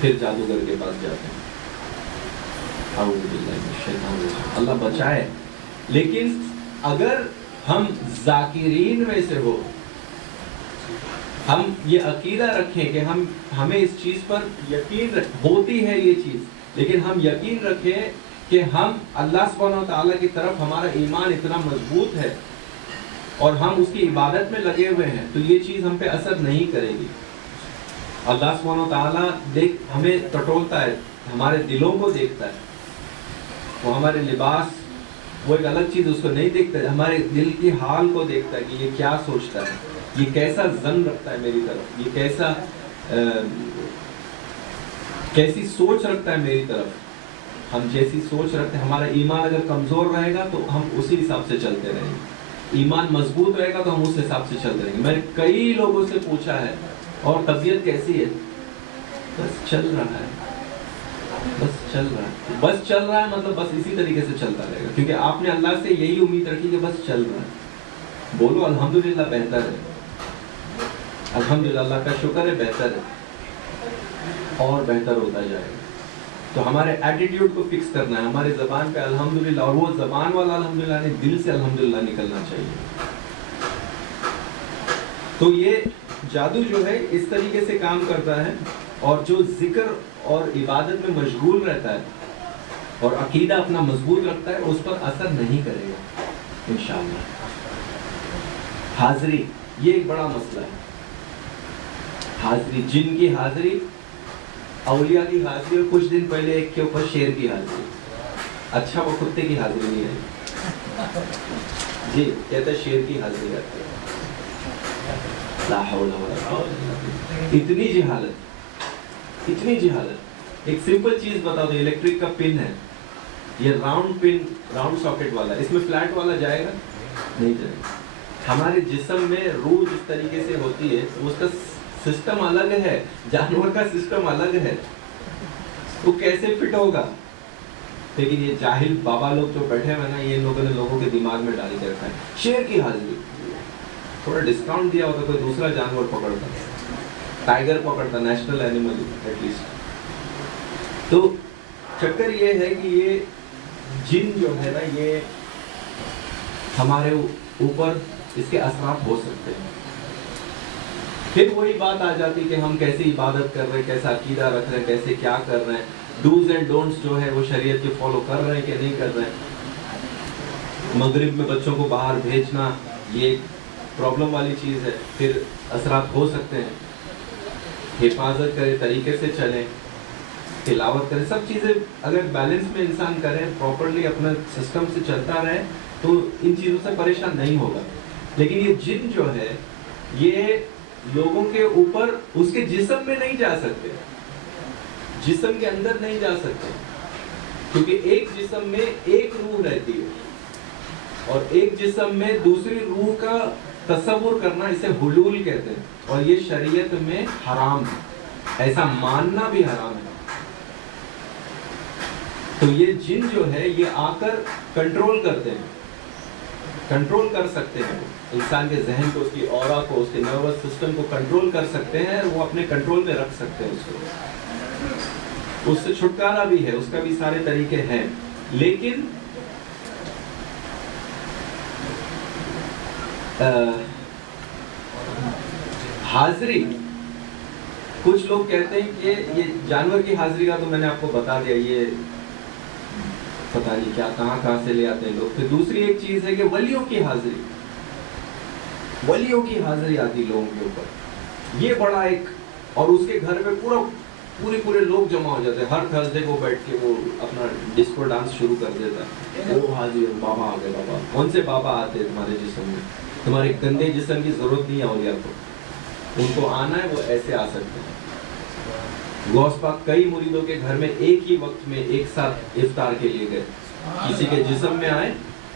پھر جادوگر کے پاس جاتے ہیں۔ اعوذ باللہ من الشیطان الرجیم، اللہ بچائے۔ لیکن اگر ہم ذاکرین میں سے ہو، ہم یہ عقیدہ رکھیں کہ ہمیں اس چیز پر یقین ہوتی ہے یہ چیز، لیکن ہم یقین رکھیں کہ ہم اللہ سبحانہ وتعالیٰ کی طرف ہمارا ایمان اتنا مضبوط ہے اور ہم اس کی عبادت میں لگے ہوئے ہیں، تو یہ چیز ہم پہ اثر نہیں کرے گی۔ اللہ سبحانہ وتعالیٰ ہمیں ٹٹولتا ہے، ہمارے دلوں کو دیکھتا ہے، وہ ہمارے لباس، وہ ایک الگ چیز اس کو نہیں دیکھتا ہے، ہمارے دل کی حال کو دیکھتا ہے کہ یہ کیا سوچتا ہے، یہ کیسا ظن رکھتا ہے میری طرف، یہ کیسی سوچ رکھتا ہے میری طرف۔ ہم جیسی سوچ رکھتے ہیں، ہمارا ایمان اگر کمزور رہے گا تو ہم اسی حساب سے چلتے رہیں گے، ایمان مضبوط رہے گا تو ہم اس حساب سے چلتے رہیں گے۔ میں نے کئی لوگوں سے پوچھا ہے، اور طبیعت کیسی ہے؟ بس چل رہا ہے، بس چل رہا ہے، بس چل رہا ہے مطلب بس اسی طریقے سے چلتا رہے گا، کیونکہ آپ نے اللہ سے یہی امید رکھی کہ بس چل رہا ہے۔ بولو الحمدللہ بہتر ہے، الحمدللہ اللہ کا شکر ہے بہتر ہے، اور بہتر ہوتا جائے گا۔ تو ہمارے ایٹیٹیوڈ کو فکس کرنا ہے، ہمارے زبان پہ الحمدللہ، اور وہ زبان والا الحمدللہ نہیں، دل سے الحمدللہ نکلنا چاہیے۔ تو یہ جادو جو ہے اس طریقے سے کام کرتا ہے، اور جو ذکر اور عبادت میں مشغول رہتا ہے اور عقیدہ اپنا مضبوط رکھتا ہے، اس پر اثر نہیں کرے گا انشاءاللہ۔ حاضری، یہ ایک بڑا مسئلہ ہے۔ حاضری، جن کی حاضری، اولیاء کی حاضری، اور کچھ دن پہلے ایک کے اوپر شیر کی حاضری۔ اچھا وہ کتے کی حاضری نہیں ہے جی، کہتا ہے شیر کی حاضری آتی ہے۔ لا حول ولا قوت الا باللہ۔ اتنی جہالت، اتنی جہالت۔ ایک سمپل چیز بتا دو، الیکٹرک کا پن ہے، یہ راؤنڈ پن، راؤنڈ ساکٹ والا، اس میں فلیٹ والا جائے گا نہیں جائے گا۔ ہمارے جسم میں روح جس طریقے سے ہوتی ہے اس کا سسٹم الگ ہے، جانور کا سسٹم الگ ہے، وہ کیسے فٹ ہوگا؟ لیکن یہ جاہل بابا لوگ جو بیٹھے ہوئے نا، یہ لوگوں نے لوگوں کے دماغ میں ڈال کے رکھا ہے شیر کی حاضری۔ تھوڑا ڈسکاؤنٹ دیا ہوتا کوئی دوسرا جانور پکڑتا، ٹائگر پکڑتا، نیشنل اینیمل ایٹ لیسٹ۔ تو چکر یہ ہے کہ یہ جن جو ہے نا، یہ ہمارے اوپر اس کے اثرات ہو سکتے ہیں۔ پھر وہی بات آ جاتی کہ ہم کیسی عبادت کر رہے ہیں، کیسا عقیدہ رکھ رہے ہیں، کیسے کیا کر رہے ہیں، ڈوز اینڈ ڈونٹس جو ہے وہ شریعت کے فالو کر رہے ہیں کہ نہیں کر رہے ہیں۔ مغرب میں بچوں کو باہر بھیجنا، یہ ایک پرابلم والی چیز ہے، پھر اثرات ہو سکتے ہیں۔ حفاظت کرے، طریقے سے چلیں، تلاوت کریں، سب چیزیں اگر بیلنس میں انسان کرے، پراپرلی اپنا سسٹم سے چلتا رہے تو ان چیزوں سے پریشان نہیں ہوگا۔ لیکن یہ جن جو ہے یہ لوگوں کے اوپر، اس کے جسم میں نہیں جا سکتے، جسم کے اندر نہیں جا سکتے، کیونکہ ایک جسم میں ایک روح رہتی ہے، اور ایک جسم میں دوسری روح کا تصور کرنا، اسے حلول کہتے ہیں، اور یہ شریعت میں حرام ہے، ایسا ماننا بھی حرام ہے۔ تو یہ جن جو ہے یہ آ کر کنٹرول کرتے ہیں، کنٹرول کر سکتے ہیں، انسان کے ذہن کو، اس کی اورا کو، اس کے نروس سسٹم کو کنٹرول کر سکتے ہیں، وہ اپنے کنٹرول میں رکھ سکتے ہیں اس کو، اس سے چھٹکارا بھی ہے، اس کا بھی سارے طریقے ہیں۔ لیکن حاضری، کچھ لوگ کہتے ہیں کہ یہ جانور کی حاضری کا تو میں نے آپ کو بتا دیا، یہ پتہ نہیں کیا کہاں سے لے آتے ہیں لوگ۔ پھر دوسری ایک چیز ہے کہ ولیوں کی حاضری، ولیوں کی حاضری آتی لوگوں کے اوپر، یہ بڑا ایک، اور اس کے گھر پہ پورے لوگ جمع ہو جاتے ہیں، ہر تھرسڈے کو بیٹھ کے وہ اپنا ڈسکو ڈانس شروع کر دیتا ہے، وہ حاضر بابا آ گئے، بابا کون سے بابا آتے ہیں تمہارے جسم میں؟ تمہارے گندے جسم کی ضرورت نہیں ہے اولیاء کو، ان کو آنا ہے وہ ایسے آ سکتے ہیں۔ غوث پاک کئی مریدوں کے گھر میں ایک ہی وقت میں ایک ساتھ افطار کے لیے گئے، کسی کے جسم میں آئے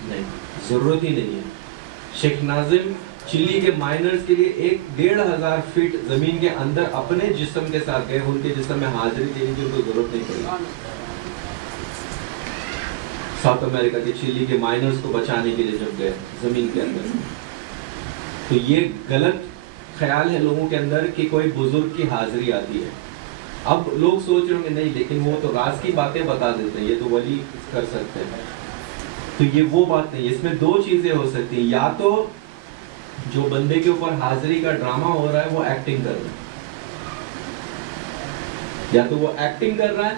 نہیں، ضرورت ہی نہیں ہے۔ شیخ ناظم چلی کے مائنرز کے لیے 1,500 فٹ زمین کے اندر اپنے جسم کے ساتھ گئے، ان کے جسم میں حاضری دینے کی ان کو ضرورت نہیں پڑی۔ ساؤتھ امریکہ کے چلی کے مائنرز کو بچانے کے لیے جب گئے زمین کے اندر، تو یہ غلط خیال ہے لوگوں کے اندر کہ کوئی بزرگ کی حاضری آتی ہے۔ اب لوگ سوچ رہے ہوں گے نہیں لیکن وہ تو راز کی باتیں بتا دیتے ہیں، یہ تو ولی کر سکتے ہیں، تو یہ وہ بات نہیں۔ اس میں دو چیزیں ہو سکتی ہیں، یا تو جو بندے کے اوپر حاضری کا ڈرامہ ہو رہا ہے وہ ایکٹنگ کر رہا ہے، یا تو وہ ایکٹنگ کر رہا ہے،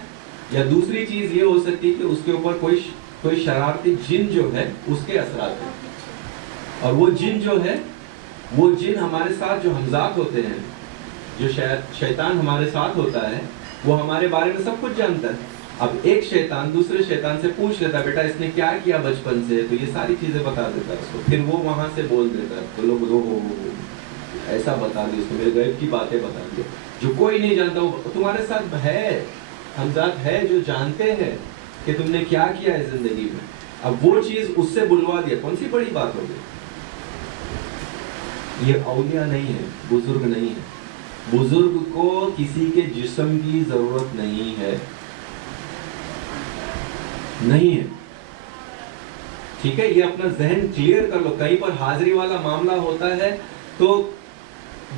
یا دوسری چیز یہ ہو سکتی ہے کہ اس کے اوپر کوئی شرارتی جن جو ہے اس کے اثرات ہیں، اور وہ جن جو ہے، وہ جن ہمارے ساتھ جو ہمزاد ہوتے ہیں، جو شیطان ہمارے ساتھ ہوتا ہے، وہ ہمارے بارے میں سب کچھ جانتا ہے. اب ایک شیطان دوسرے شیطان سے پوچھ لیتا ہے بیٹا اس نے کیا کیا بچپن سے, تو یہ ساری چیزیں بتا دیتا ہے اس کو. پھر وہ وہاں سے بول دیتا ہے, تو لوگ ہو ایسا بتا دی اس نے, میرے غیب کی باتیں بتا دی جو کوئی نہیں جانتا. وہ تمہارے ساتھ ہے, ہمزاد ہے جو جانتے ہیں کہ تم نے کیا کیا ہے زندگی میں. اب وہ چیز اس سے بلوا دیا, کون سی بڑی بات ہوگی. یہ اولیاء نہیں ہے, بزرگ نہیں ہے. بزرگ کو کسی کے جسم کی ضرورت نہیں ہے, نہیں ہے. ٹھیک ہے, یہ اپنا ذہن کلیئر کر لو. کہیں پر حاضری والا معاملہ ہوتا ہے تو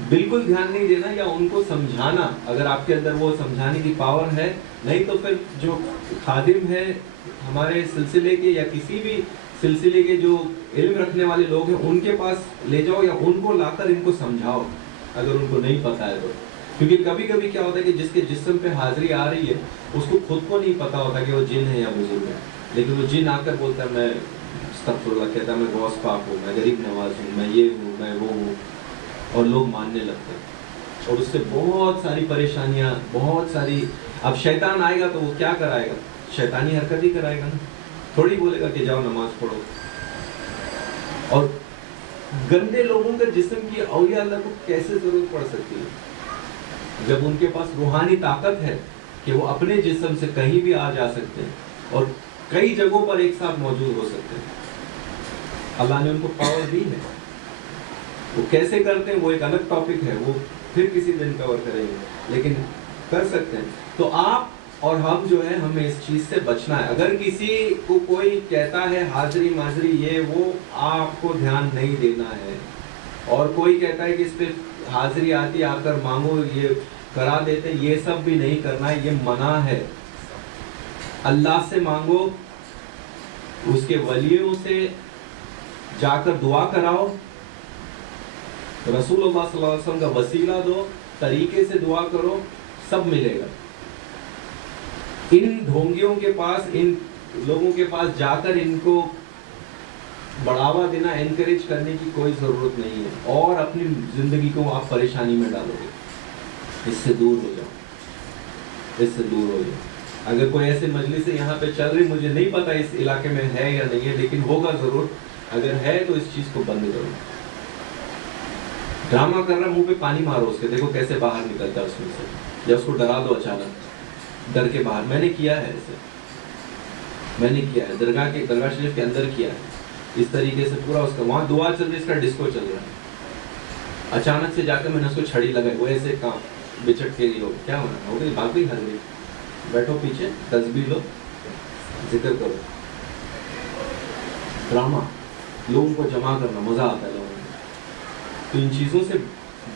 بالکل دھیان نہیں دینا یا ان کو سمجھانا, اگر آپ کے اندر وہ سمجھانے کی پاور ہے. نہیں تو پھر جو خادم ہے ہمارے سلسلے کے یا کسی بھی سلسلے کے جو علم رکھنے والے لوگ ہیں ان کے پاس لے جاؤ یا ان کو لا کر ان کو سمجھاؤ اگر ان کو نہیں پتا ہے تو. کیونکہ کبھی کبھی کیا ہوتا ہے کہ جس کے جسم پہ حاضری آ رہی ہے اس کو خود کو نہیں پتا ہوتا کہ وہ جن ہے یا بزرگ ہے, لیکن وہ جن آ کر بولتا ہے میں استغفر اللہ, کہتا ہے میں غوث پاک ہوں, میں غریب نواز ہوں, میں یہ ہوں, میں وہ ہوں, اور لوگ ماننے لگتے ہیں. اور اس سے بہت ساری پریشانیاں, بہت ساری. اب شیطان آئے گا تو وہ کیا کرائے گا, شیطانی حرکت ہی کرائے گا نا, تھوڑی بولے گا کہ جاؤ نماز پڑھو. اور گندے لوگوں کے جسم کی اولیاء اللہ کو کیسے ضرورت پڑ سکتی ہے جب ان کے پاس روحانی طاقت ہے کہ وہ اپنے جسم سے کہیں بھی آ جا سکتے ہیں اور کئی جگہوں پر ایک ساتھ موجود ہو سکتے ہیں. اللہ نے ان کو پاور دی ہے. وہ کیسے کرتے ہیں وہ ایک الگ ٹاپک ہے, وہ پھر کسی دن کور کریں گے, لیکن کر سکتے ہیں. تو آپ اور ہم جو ہے ہمیں اس چیز سے بچنا ہے. اگر کسی کو کوئی کہتا ہے حاضری ماضری یہ وہ, آپ کو دھیان نہیں دینا ہے. اور کوئی کہتا ہے کہ اس پہ حاضری آتی آ کر مانگو یہ کرا دیتے, یہ سب بھی نہیں کرنا ہے, یہ منع ہے. اللہ سے مانگو, اس کے ولیوں سے جا کر دعا کراؤ, رسول اللہ صلی اللہ علیہ وسلم کا وسیلہ دو, طریقے سے دعا کرو, سب ملے گا. ان ڈھونگیوں کے پاس, ان لوگوں کے پاس جا کر ان کو بڑھاوا دینا, انکریج کرنے کی کوئی ضرورت نہیں ہے, اور اپنی زندگی کو آپ پریشانی میں ڈالو گے. اس سے دور ہو جاؤ, اس سے دور ہو جاؤ. اگر کوئی ایسے مجلس سے یہاں پہ چل رہی, مجھے نہیں پتا اس علاقے میں ہے یا نہیں ہے, لیکن ہوگا ضرور. اگر ہے تو اس چیز کو بند کرو. ڈرامہ کر رہا, منہ پہ پانی مارو اس کے, دیکھو کیسے باہر نکلتا ہے اس میں سے, یا اس کو ڈرا دو اچانک ڈر کے باہر. میں نے کیا ہے ایسے, میں نے کیا ہے درگاہ شریف کے اندر کیا ہے اس طریقے سے. پورا اس کا وہاں دعا چل رہی, اس کا ڈسکو چل رہا ہے, اچانک سے جا کر میں نے اس کو چھڑی لگائی, وہ ایسے کام بچٹ کے لیے ہو کیا ہونا ہو گئی, بھاگ گئی حاضری. بیٹھو پیچھے, تسبیح لو, ذکر کرو. ڈرامہ, لوگوں کو جمع کرنا, مزہ آتا ہے لوگوں کو. تو ان چیزوں سے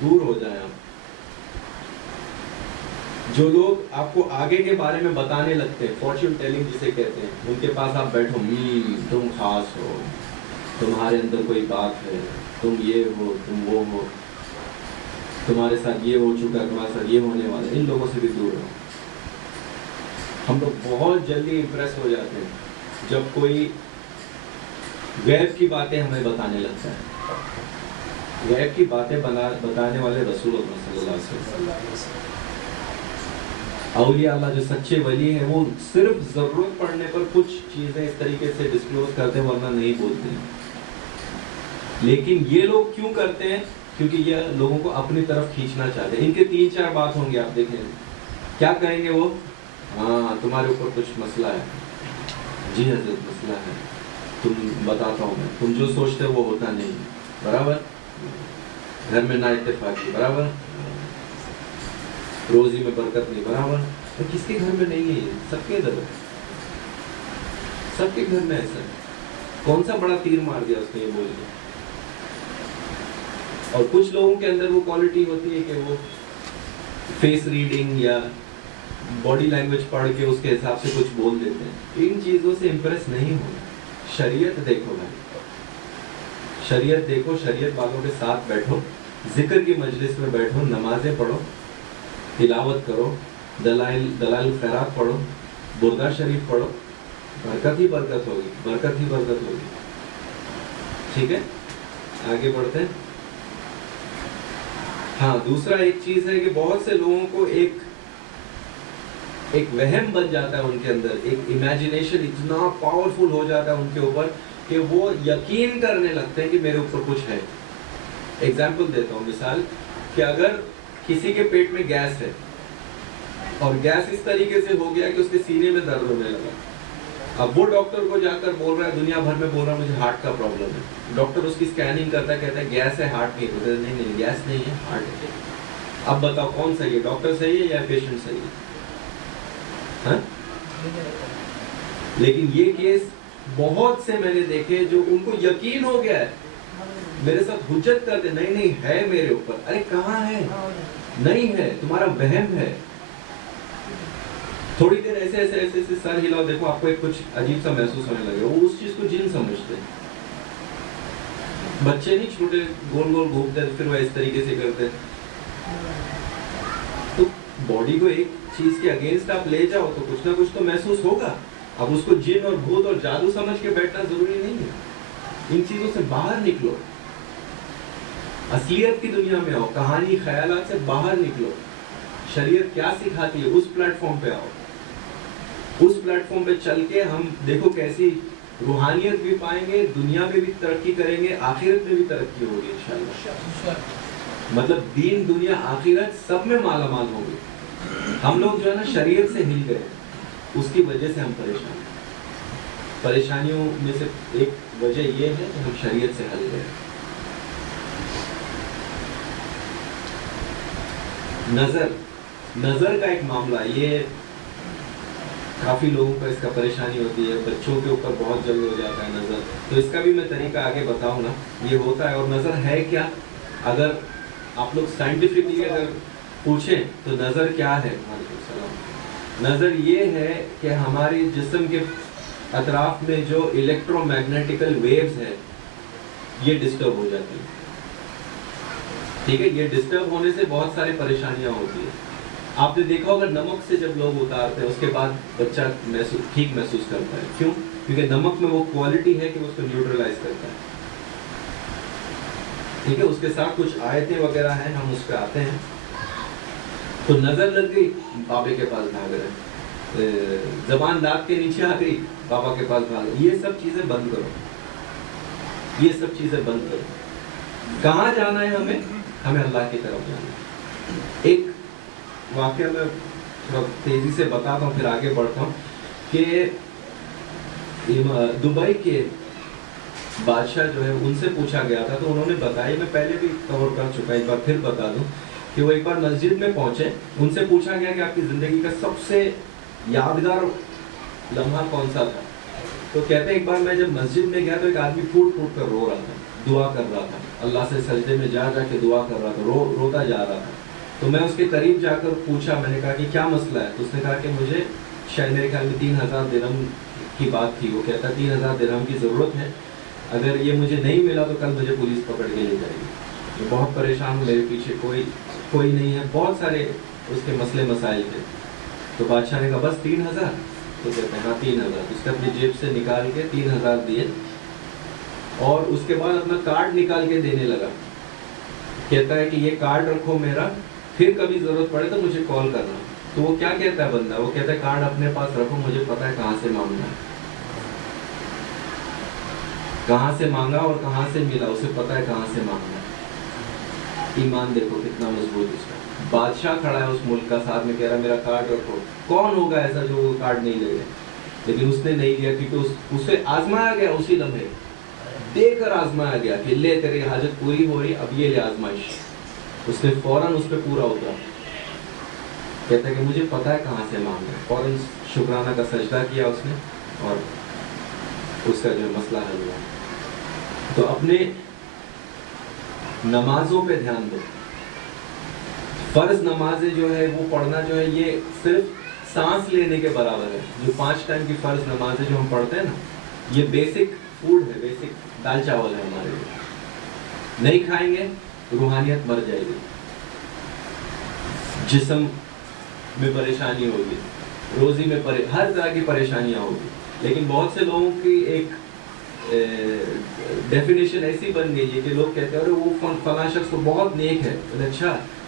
دور ہو جائیں آپ. جو لوگ آپ کو آگے کے بارے میں بتانے لگتے ہیں, فارچون ٹیلنگ جسے کہتے ہیں, ان کے پاس آپ بیٹھو, تم خاص ہو, تمہارے اندر کوئی بات ہے, تم یہ ہو, تم وہ ہو, تمہارے ساتھ یہ ہو چکا ہے, تمہارے ساتھ یہ ہونے والا ہے. ان لوگوں سے بھی دور رہو. ہم لوگ بہت جلدی امپریس ہو جاتے ہیں جب کوئی غیب کی باتیں ہمیں بتانے لگتا ہے. غیب کی باتیں بتانے والے رسول اللہ صلی اللہ علیہ وسلم, اولیاء اللہ جو سچے ولی ہیں, وہ صرف ضرورت پڑنے پر کچھ چیزیں اس طریقے سے ڈسکلوز کرتے ہیں, ورنہ نہیں بولتے ہیں. لیکن یہ لوگ کیوں کرتے ہیں, کیونکہ یہ لوگوں کو اپنی طرف کھینچنا چاہتے ہیں. ان کے 3-4 بات ہوں گے, آپ دیکھیں کیا کہیں گے وہ, ہاں تمہارے اوپر کچھ مسئلہ ہے, جی حضرت مسئلہ ہے, تم بتاتا ہوں میں, تم جو سوچتے ہو وہ ہوتا نہیں, برابر, گھر میں نا اتفاقی, برابر, روزی میں برکت نہیں, برابر. کس کے گھر میں نہیں ہے یہ, سب کے گھر, سب کے گھر میں ایسا ہے. کون سا بڑا تیر مار دیا اس نے یہ بول کے. اور کچھ لوگوں کے اندر وہ کوالٹی ہوتی ہے کہ وہ فیس ریڈنگ یا باڈی لینگویج پڑھ کے اس کے حساب سے کچھ بول دیتے ہیں. ان چیزوں سے امپریس نہیں ہونا. شریعت دیکھو بھائی, شریعت دیکھو, شریعت والوں کے ساتھ بیٹھو, ذکر کی مجلس میں بیٹھو, نمازیں پڑھو, تلاوت کرو, دلائل خیرات پڑھو, بردہ شریف پڑھو, برکت ہی برکت ہوگی, برکت ہی برکت ہوگی. ٹھیک ہے, آگے بڑھتے ہیں. ہاں, دوسرا ایک چیز ہے کہ بہت سے لوگوں کو ایک ایک وہم بن جاتا ہے ان کے اندر, ایک امیجنیشن اتنا پاورفل ہو جاتا ہے ان کے اوپر کہ وہ یقین کرنے لگتے ہیں کہ میرے اوپر کچھ ہے. ایگزامپل دیتا ہوں, مثال کہ اگر کسی کے پیٹ میں گیس ہے اور گیس اس طریقے سے ہو گیا کہ اس کے سینے میں درد ہونے لگا, اب وہ ڈاکٹر کو جا کر بول رہا ہے, دنیا بھر میں بول رہا ہے مجھے ہارٹ کا پرابلم ہے. ڈاکٹر اس کی اسکیننگ کرتا ہے, کہتا ہے گیس ہے, ہارٹ نہیں ہوتا. نہیں نہیں, گیس نہیں ہے, ہارٹ ہے. اب بتاؤ کون صحیح ہے, ڈاکٹر صحیح ہے یا پیشنٹ صحیح ہے؟ ہاں, لیکن یہ کیس بہت سے میں نے دیکھے جو ان کو یقین ہو گیا ہے, میرے ساتھ حجت کرتے, نہیں نہیں ہے میرے اوپر. ارے کہاں ہے, نہیں ہے, تمہارا وہم ہے. تھوڑی دیر ایسے ایسے ایسے ایسے سر ہلاؤ, دیکھو آپ کو ایک کچھ عجیب سا محسوس ہونے لگے. وہ اس چیز کو جن سمجھتے ہیں. بچے نہیں چھوٹے گول گول گھومتے پھر وہ اس طریقے سے کرتے. تو باڈی کو ایک چیز کے اگینسٹ آپ لے جاؤ تو کچھ نہ کچھ تو محسوس ہوگا. اب اس کو جن اور بھوت اور جادو سمجھ کے بیٹھنا ضروری نہیں ہے. ان چیزوں سے باہر نکلو, اصلیت کی دنیا میں آؤ, کہانی خیالات سے باہر نکلو. شریعت کیا سکھاتی ہے اس پلیٹ فارم پہ آؤ. اس پلیٹ فارم پہ چل کے ہم دیکھو کیسی روحانیت بھی پائیں گے, دنیا میں بھی ترقی کریں گے, آخرت میں بھی ترقی ہوگی انشاءاللہ. مطلب دین دنیا آخرت سب میں مالا مال ہوگی. ہم لوگ جو ہے نا شریعت سے ہل گئے, اس کی وجہ سے ہم پریشان ہیں. پریشانیوں میں سے ایک وجہ یہ ہے کہ ہم شریعت سے ہل گئے. نظر کا ایک معاملہ, یہ کافی لوگوں کو اس کا پریشانی ہوتی ہے. بچوں کے اوپر بہت جلد ہو جاتا ہے نظر. تو اس کا بھی میں طریقہ آگے بتاؤں نا. یہ ہوتا ہے, اور نظر ہے کیا, اگر آپ لوگ سائنٹیفکلی اگر پوچھیں تو نظر کیا ہے. وعلیکم السلام. نظر یہ ہے کہ ہماری جسم کے اطراف میں جو الیکٹرو میگنیٹیکل ویوز ہیں یہ ڈسٹرب ہو جاتی ہیں. ٹھیک ہے, یہ ڈسٹرب ہونے سے بہت ساری پریشانیاں ہوتی ہیں. آپ نے دیکھا ہوگا نمک سے جب لوگ اتارتے ہیں اس کے بعد بچہ ٹھیک محسوس کرتا ہے. کیوں؟ کیونکہ نمک میں وہ کوالٹی ہے کہ اس کو نیوٹرلائز کرتا ہے. ٹھیک ہے, اس کے ساتھ کچھ آیتیں وغیرہ ہیں, ہم اس پہ آتے ہیں. تو نظر لگ گئی, بابے کے پاس بھاگ رہے. زبان دانت کے نیچے آ گئی, بابا کے پاس بھاگ رہے. یہ سب چیزیں بند کرو, یہ سب چیزیں بند کرو. کہاں جانا ہے ہمیں اللہ کی طرف جانا ہے. ایک واقعہ میں تھوڑا تیزی سے بتاتا ہوں پھر آگے بڑھتا ہوں کہ دبئی کے بادشاہ جو ہے ان سے پوچھا گیا تھا, تو انہوں نے بتایا, میں پہلے بھی کور کر چکا, ایک بار پھر بتا دوں کہ وہ ایک بار مسجد میں پہنچے. ان سے پوچھا گیا کہ آپ کی زندگی کا سب سے یادگار لمحہ کون سا تھا. تو کہتے ہیں ایک بار میں جب مسجد میں گیا تو ایک آدمی پھوٹ پھوٹ کر رو رہا تھا, دعا کر رہا تھا, اللہ سے سجدے میں جا کے دعا کر رہا تھا, روتا جا رہا تھا. تو میں اس کے قریب جا کر پوچھا, میں نے کہا کہ کیا مسئلہ ہے. تو اس نے کہا کہ مجھے شاید میرے خیال میں 3000 درہم کی بات تھی. وہ کہتا 3000 درہم کی ضرورت ہے, اگر یہ مجھے نہیں ملا تو کل مجھے پولیس پکڑ کے لے جائے گی. میں بہت پریشان ہوں, میرے پیچھے کوئی نہیں ہے. بہت سارے اس کے مسئلے مسائل تھے. تو بادشاہ نے کہا بس 3000. تو کہتے ہیں ہاں 3000. اس نے اپنی جیب سے نکال کے 3000 دیے, اور اس کے بعد اپنا کارڈ نکال کے دینے لگا. کہتا ہے کہ یہ کارڈ رکھو میرا, پھر کبھی ضرورت پڑے تو مجھے کال کرنا. تو وہ کیا کہتا ہے بندہ, وہ کہتا ہے کارڈ اپنے پاس رکھو, مجھے پتا ہے کہاں سے مانگنا ہے, کہاں سے مانگا اور کہاں سے ملا, اسے پتا ہے کہاں سے مانگنا ہے. ایمان دیکھو کتنا مضبوط اس کا. بادشاہ کھڑا ہے اس ملک کا, ساتھ میں کہہ رہا میرا کارڈ رکھو. کون ہوگا ایسا جو وہ کارڈ نہیں لے گا؟ لیکن اس نے نہیں لیا, کیونکہ اسے آزمایا گیا اسی لمحے, دے کر آزمایا گیا کہ لے تیری حاجت پوری ہو رہی, اب یہ لے آزمائش. اس نے فوراً اس پہ پورا اترا. کہتا ہے کہ مجھے پتا ہے کہاں سے مانگنا ہے. فوراً شکرانہ کا سجدہ کیا اس نے, اور اس کا جو مسئلہ حل ہوا. تو اپنے نمازوں پہ دھیان دو. فرض نمازیں جو ہے وہ پڑھنا جو ہے یہ صرف سانس لینے کے برابر ہے. جو 5 ٹائم کی فرض نمازیں جو ہم پڑھتے ہیں نا, یہ بیسک فوڈ ہے, بیسک دال چاول ہے ہمارے لیے. نہیں کھائیں گے روحانیت مر جائے گی, جسم میں پریشانی ہوگی, روزی میں ہر طرح کی پریشانیاں ہوگی. لیکن بہت سے لوگوں کی ایک ڈیفینیشن ایسی بن گئی ہے کہ لوگ کہتے ہیں ارے وہ فلاں شخص تو بہت نیک ہے. اچھا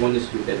1:10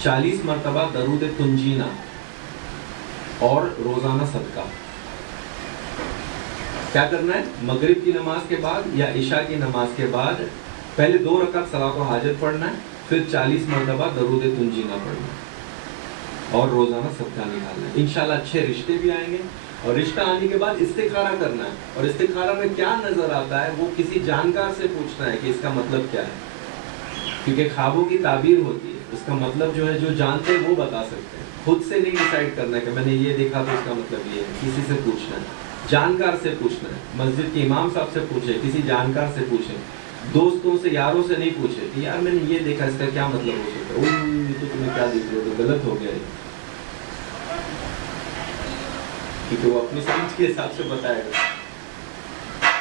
40 مرتبہ درود تنجینا اور روزانہ صدقہ. کیا کرنا ہے؟ مغرب کی نماز کے بعد یا عشاء کی نماز کے بعد پہلے 2 رکعت صلاۃ و حاجت پڑھنا ہے، پھر 40 مرتبہ درود تنجینا پڑھنا ہے اور روزانہ صدقہ نکالنا ہے. انشاءاللہ اچھے رشتے بھی آئیں گے. اور رشتہ آنے کے بعد استخارہ کرنا ہے، اور استخارہ میں کیا نظر آتا ہے وہ کسی جانکار سے پوچھنا ہے کہ اس کا مطلب کیا ہے، کیونکہ خوابوں کی تعبیر ہوتی ہے، اس کا مطلب جو ہے جو جانتے ہیں وہ بتا سکتے ہیں. خود سے نہیں ڈیسائیڈ کرنا ہے کہ میں نے یہ دیکھا تو اس کا مطلب یہ ہے. کسی سے پوچھنا ہے، جانکار سے پوچھنا ہے. مسجد کے امام صاحب سے پوچھے، کسی جانکار سے پوچھیں، دوستوں سے یاروں سے نہیں پوچھے کہ یار میں نے یہ دیکھا اس کا کیا مطلب ہو سکتا ہے، یہ تو تمہیں کیا دیکھ رہے ہو، تو غلط ہو گیا ہے، کیونکہ وہ اپنی سمجھ کے حساب سے بتائے گا.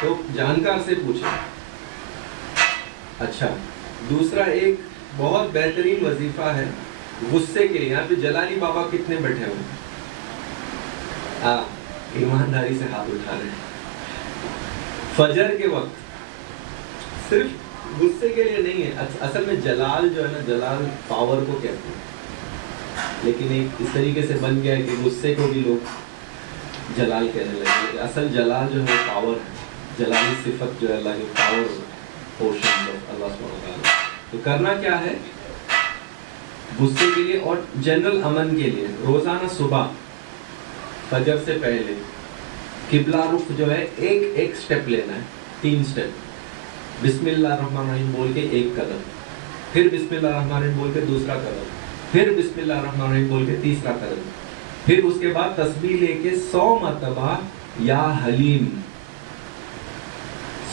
تو جانکار سے پوچھیں. اچھا، دوسرا ایک بہت بہترین وظیفہ ہے غصے کے لیے. یہاں پہ جلالی بابا کتنے بیٹھے ہوئے ہیں؟ ایمانداری سے ہاتھ اٹھا رہے ہیں. فجر کے وقت صرف غصے کے لیے نہیں ہے، اصل میں جلال جو ہے نا، جلال پاور کو کہتے ہیں، لیکن ایک اس طریقے سے بن گیا ہے کہ غصے کو بھی لوگ جلال کہنے لگے. اصل جلال جو ہے پاور ہے، جلالی صفت جو ہے اللہ کی پاور پورشن ہے اللہ سبحانہ وتعالی. تو کرنا کیا ہے غصے کے لیے اور جنرل امن کے لیے؟ روزانہ صبح فجر سے پہلے قبلہ رخ جو ہے ایک سٹیپ لینا ہے، 3 سٹیپ. بسم اللہ الرحمن الرحیم بول کے 1 قدم، پھر بسم اللہ الرحمن الرحیم بول کے 2 قدم، پھر بسم اللہ الرحمن الرحیم بول کے 3 قدم، پھر اس کے بعد تسبیح لے کے 100 مرتبہ یا حلیم،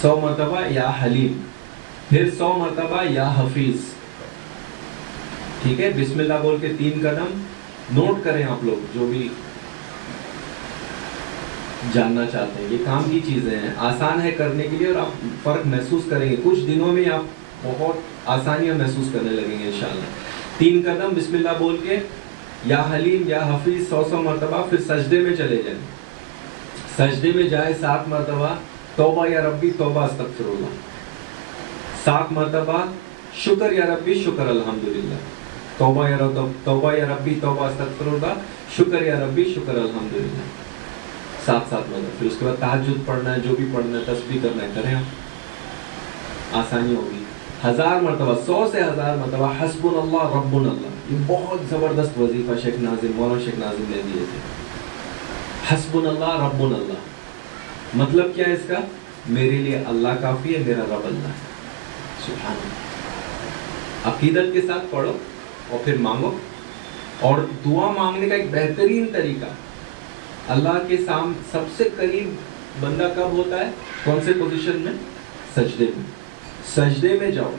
100 مرتبہ یا حلیم، پھر 100 مرتبہ یا حفیظ. ٹھیک ہے، بسم اللہ بول کے 3 قدم. نوٹ کریں آپ لوگ جو بھی جاننا چاہتے ہیں، یہ کام کی چیزیں ہیں، آسان ہے کرنے کے لیے، اور آپ فرق محسوس کریں گے. کچھ دنوں میں آپ بہت آسانیاں محسوس کرنے لگیں گے انشاءاللہ. 3 قدم بسم اللہ بول کے یا حلیم یا حفیظ 100 مرتبہ. پھر سجدے میں چلے جائیں، سجدے میں جائے 7 مرتبہ توبہ یا ربی توبہ استغفر اللہ، 7 مرتبہ شکر یا ربی شکر الحمدللہ، توبہ یا ربی توبہ استغفر اللہ، شکر یا ربی شکر الحمدللہ، 7 مرتبہ. پھر اس کے بعد تہجد پڑھنا ہے، جو بھی پڑھنا ہے، تسبیح کرنا ہے، کریں آپ، آسانی ہوگی. 1000 مرتبہ، 100 سے 1000 مرتبہ حسبنا اللہ ربنا اللہ. یہ بہت زبردست وظیفہ شیخ ناظم، مولانا شیخ ناظم نے دیے تھے. حسبنا اللہ ربنا اللہ، مطلب کیا ہے اس کا؟ میرے لیے اللہ کافی ہے، میرا رب اللہ ہے. سبحان اللہ. عقیدت کے ساتھ پڑھو اور پھر مانگو. اور دعا مانگنے کا ایک بہترین طریقہ، اللہ کے سامنے سب سے قریب بندہ کب ہوتا ہے؟ کون سے پوزیشن میں؟ سجدے میں. سجدے میں جاؤ.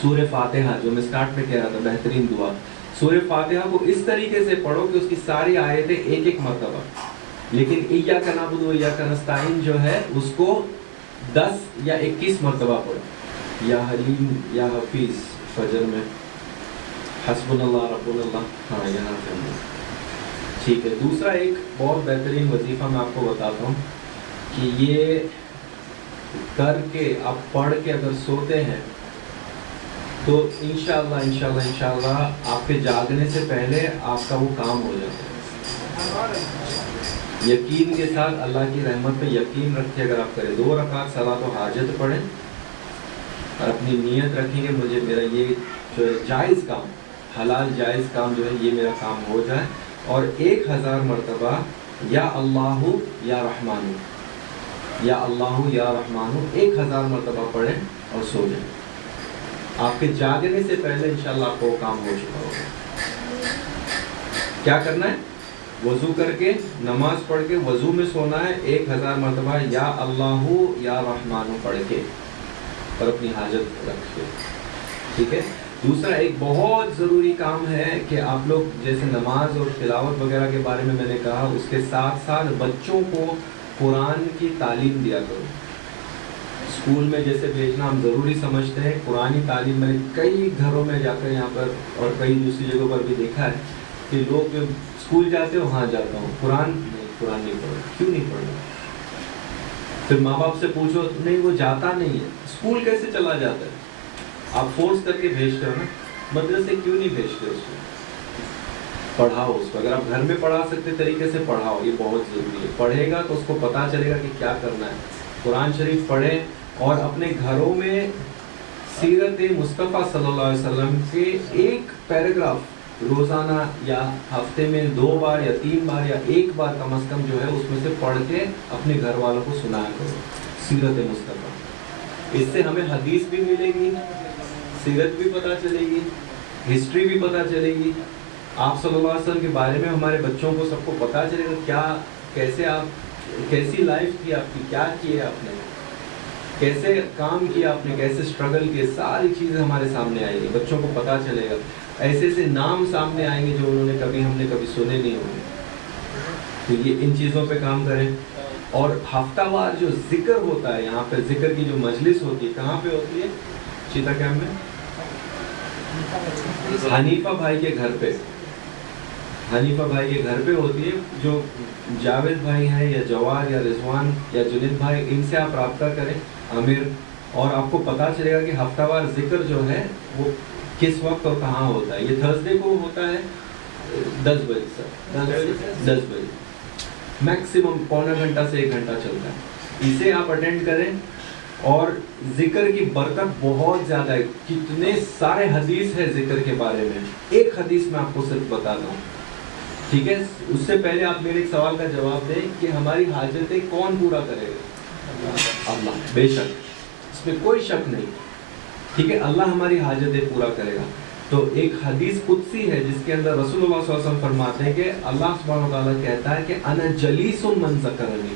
سورہ فاتحہ جو میں سٹارٹ میں کہہ رہا تھا، بہترین دعا، سورہ فاتحہ کو اس طریقے سے پڑھو کہ اس کی ساری آیتیں 1 مرتبہ. لیکن ایاک نعبد و ایاک نستعین جو ہے اس کو 10 یا 21 مرتبہ پڑھو. یا حلیم یا حفیظ فجر میں، حسبنا اللہ ربنا اللہ. ہاں یہاں سے ٹھیک ہے. دوسرا ایک بہت بہترین وظیفہ میں آپ کو بتاتا ہوں کہ یہ کر کے آپ پڑھ کے اگر سوتے ہیں تو انشاءاللہ آپ کے جاگنے سے پہلے آپ کا وہ کام ہو جاتا ہے. یقین کے ساتھ اللہ کی رحمت پہ یقین رکھیں. اگر آپ کریں 2 رکعت صلاۃ و حاجت پڑھیں اور اپنی نیت رکھیں کہ مجھے میرا یہ جو ہے جائز کام، حلال جائز کام جو ہے یہ میرا کام ہو جائے، اور 1000 مرتبہ یا اللہ یا رحمان، یا اللہ یا رحمان 1000 مرتبہ پڑھیں اور سو جائیں. آپ کے جاگنے سے پہلے انشاءاللہ آپ کو کام ہو چکا ہوگا. کیا کرنا ہے؟ وضو کر کے نماز پڑھ کے وضو میں سونا ہے، 1000 مرتبہ یا اللہ یا رحمان پڑھ کے اور اپنی حاجت رکھ کے. ٹھیک ہے. دوسرا ایک بہت ضروری کام ہے کہ آپ لوگ جیسے نماز اور تلاوت وغیرہ کے بارے میں نے کہا، اس کے ساتھ ساتھ بچوں کو قرآن کی تعلیم دیا کرو. اسکول میں جیسے بھیجنا ہم ضروری سمجھتے ہیں، قرآنی تعلیم میں نے کئی گھروں میں جا کر یہاں پر اور کئی دوسری جگہوں پر بھی دیکھا ہے کہ لوگ جب اسکول جاتے ہو، ہاں جاتا ہوں، قرآن نہیں پڑھا. کیوں نہیں پڑھ رہا؟ پھر ماں باپ سے پوچھو، نہیں وہ جاتا نہیں ہے. اسکول کیسے چلا جاتا ہے؟ آپ فورس کر کے بھیجتے ہو نا. مدرسے کیوں نہیں بھیجتے اس کو؟ پڑھاؤ اس کو، اگر آپ گھر میں پڑھا سکتے طریقے سے پڑھاؤ، یہ بہت ضروری ہے. پڑھے گا تو اس کو پتہ چلے گا کہ کیا کرنا ہے. قرآن شریف پڑھیں اور اپنے گھروں میں سیرت مصطفیٰ صلی اللہ علیہ وسلم کے ایک پیراگراف روزانہ یا ہفتے میں 2 بار یا 3 بار یا 1 بار کم از کم جو ہے اس میں سے پڑھ کے اپنے گھر والوں کو سنایا کرو سیرت مصطفیٰ. اس سے ہمیں حدیث بھی ملے گی، سیرت بھی پتہ چلے گی، ہسٹری بھی پتہ چلے گی. آپ صلی اللہ علیہ وسلم کے بارے میں ہمارے بچوں کو سب کو پتہ چلے گا کیا کیسے آپ کیسی لائف تھی آپ کی، کیا کیے آپ نے، کیسے کام کیا آپ نے، کیسے اسٹرگل کیے، ساری چیزیں ہمارے سامنے آئیں گی، بچوں کو پتہ چلے گا. ایسے ایسے نام سامنے آئیں گے جو ہم نے کبھی سنے نہیں ہوں گے. تو یہ ان چیزوں پہ کام کریں. اور ہفتہ وار جو ذکر ہوتا ہے، یہاں پہ ذکر کی جو مجلس ہوتی ہے کہاں پہ ہوتی ہے؟ چیتا کیمپ میں، حنیفہ بھائی کے گھر پہ. حنیفہ بھائی کے گھر پہ ہوتی ہے. جو جاوید بھائی ہیں یا جواد یا رضوان یا جنید بھائی، ان سے آپ رابطہ کریں، عامر، اور آپ کو پتہ چلے گا کہ ہفتہ وار ذکر جو ہے وہ کس وقت اور کہاں ہوتا ہے. یہ تھرسڈے کو ہوتا ہے 10 بجے سے 10 بجے، میکسیمم پونا گھنٹہ سے 1 گھنٹہ چلتا ہے. اسے آپ اٹینڈ کریں. اور ذکر کی برکت بہت زیادہ ہے. کتنے سارے حدیث ہے ذکر کے بارے میں. ایک حدیث میں آپ کو صرف بتاتا ہوں، ٹھیک ہے؟ اس سے پہلے آپ میرے ایک سوال کا جواب دیں کہ ہماری حاجتیں کون پورا کرے گا؟ اللہ. بے شک، اس میں کوئی شک نہیں، ٹھیک ہے؟ اللہ ہماری حاجتیں پورا کرے گا. تو ایک حدیث قدسی ہے جس کے اندر رسول اللہ صلی اللہ علیہ وسلم فرماتے ہیں کہ اللہ سبحانہ و تعالیٰ کہتا ہے کہ انا جلیس من ذکرنی،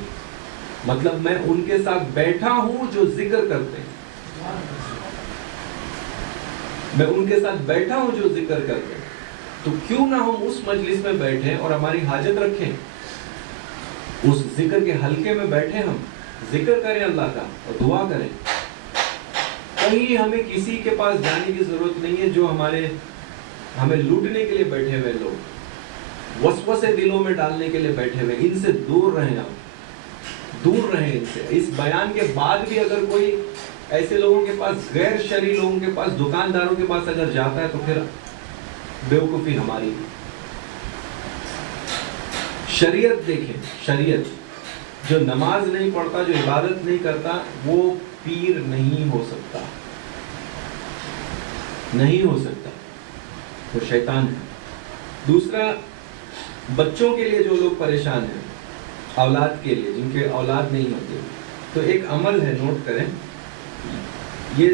مطلب میں ان کے ساتھ بیٹھا ہوں جو ذکر کرتے ہیں. میں ان کے ساتھ بیٹھا ہوں جو ذکر کرتے ہیں. تو کیوں نہ ہم اس مجلس میں بیٹھیں اور ہماری حاجت رکھیں، اس ذکر کے حلقے میں بیٹھیں، ہم ذکر کریں اللہ کا اور دعا کریں. کہیں ہمیں کسی کے پاس جانے کی ضرورت نہیں ہے جو ہمیں لوٹنے کے لیے بیٹھے ہوئے لوگ، وسوسے دلوں میں ڈالنے کے لیے بیٹھے ہوئے، ان سے دور رہیں. آپ دور رہیں ان سے. اس بیان کے بعد بھی اگر کوئی ایسے لوگوں کے پاس، غیر شرعی لوگوں کے پاس، دکانداروں کے پاس اگر جاتا ہے تو پھر بیوقوفی ہماری. شریعت دیکھیں، شریعت. جو نماز نہیں پڑھتا، جو عبادت نہیں کرتا، وہ پیر نہیں ہو سکتا، نہیں ہو سکتا، وہ شیطان ہے. دوسرا، بچوں کے لیے جو لوگ پریشان ہیں، اولاد کے لیے جن کے اولاد نہیں ہوتے، تو ایک عمل ہے، نوٹ کریں. یہ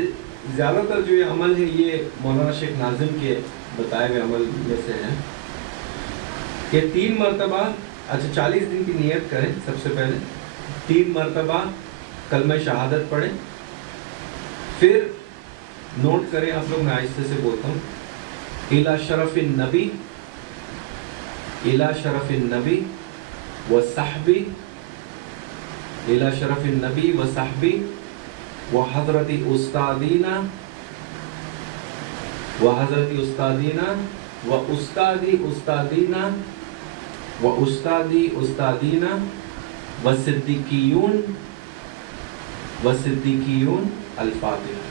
زیادہ تر جو یہ عمل ہے یہ مولانا شیخ ناظم کے بتائے ہوئے عمل میں سے ہے کہ 3 مرتبہ، 40 دن کی نیت کریں. سب سے پہلے 3 مرتبہ کلمہ شہادت پڑھیں. پھر نوٹ کریں آپ لوگ، میں آہستہ سے بولتا ہوں، الی شرف النبی، الی شرف النبی و صحبی، الی شرف النبی و صحبی و حضرت استادینا و حضرت استادینا و استادی استادینا و استادی استادینا و صدیقیون و صدیقیون. الفاتحہ.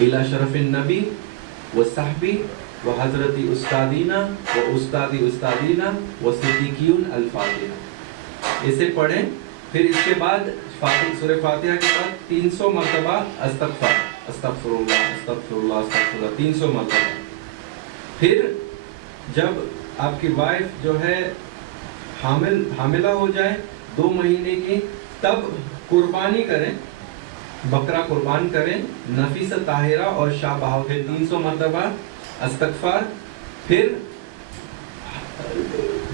الی شرف النبی و صحبی و حضرت استادینا و استادی استادینا و صدیقیون. الفاتحہ. اسے پڑھیں. پھر اس کے بعد سورہ فاتحہ کے بعد 300 مرتبہ استغفار، استغفر اللہ استغفر اللہ استغفر اللہ، 300 مرتبہ. پھر جب آپ کی وائف جو ہے حاملہ ہو جائے 2 مہینے کی، تب قربانی کریں، بکرا قربان کریں. نفیسہ طاہرہ اور شاہ بہاؤ کے 300 مرتبہ استغفار. پھر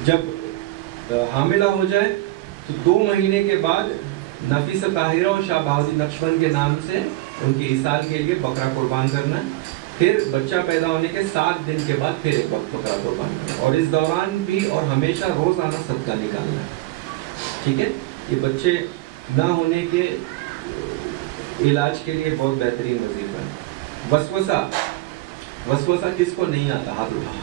جب حاملہ ہو جائے تو 2 مہینے کے بعد نفیسہ طاہرہ اور شاہ بہاؤدین نقشبند کے نام سے ان کی عیسال کے لیے بکرا قربان کرنا. پھر بچہ پیدا ہونے کے 7 دن کے بعد پھر ایک وقت بکرا قربان کرنا. اور اس دوران بھی اور ہمیشہ روزانہ صدقہ نکالنا ہے. ٹھیک ہے؟ یہ بچے نہ ہونے کے علاج کے لیے بہت بہترین وظیفہ ہے. وسوسہ کس کو نہیں آتا؟ ہاتھ اٹھاؤ.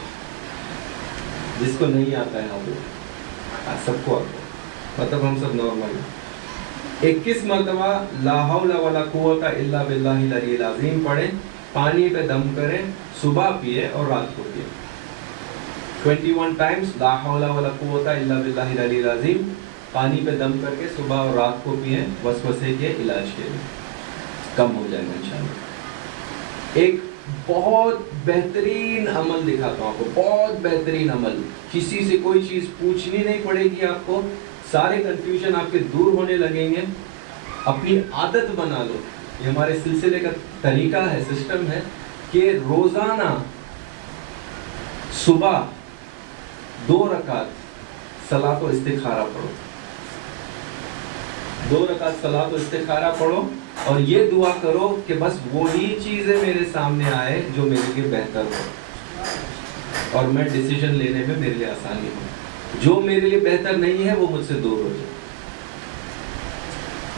جس کو نہیں آتا ہے ہاتھ اٹھاؤ. سب کو آتا ہے، مطلب ہم سب نارمل ہیں. 21 مرتبہ لا حول ولا قوت الا باللہ العلی العظیم پڑھیں. پانی پہ دم کریں، صبح پیے اور رات کو پیے 21 ٹائمز، لا حول ولا قوت الا باللہ العلی العظیم، پانی پہ دم کر کے صبح اور رات کو پیئیں وسوسے کے علاج کے لیے، کم ہو جائے گا انشاءاللہ۔ ایک بہت بہترین عمل دکھاتا ہوں آپ کو، بہت بہترین عمل، کسی سے کوئی چیز پوچھنی نہیں پڑے گی آپ کو، سارے کنفیوژن آپ کے دور ہونے لگیں گے، اپنی عادت بنا لو۔ یہ ہمارے سلسلے کا طریقہ ہے، سسٹم ہے کہ روزانہ صبح 2 رکعت صلاۃ و استخارہ پڑھو، 2 رکعت صلاۃ و استخارہ پڑھو اور یہ دعا کرو کہ بس وہی چیزیں میرے سامنے آئے جو میرے لیے بہتر ہو اور میں ڈیسیژن لینے میں میرے لیے آسانی ہو، جو میرے لیے بہتر نہیں ہے وہ مجھ سے دور ہو جائے۔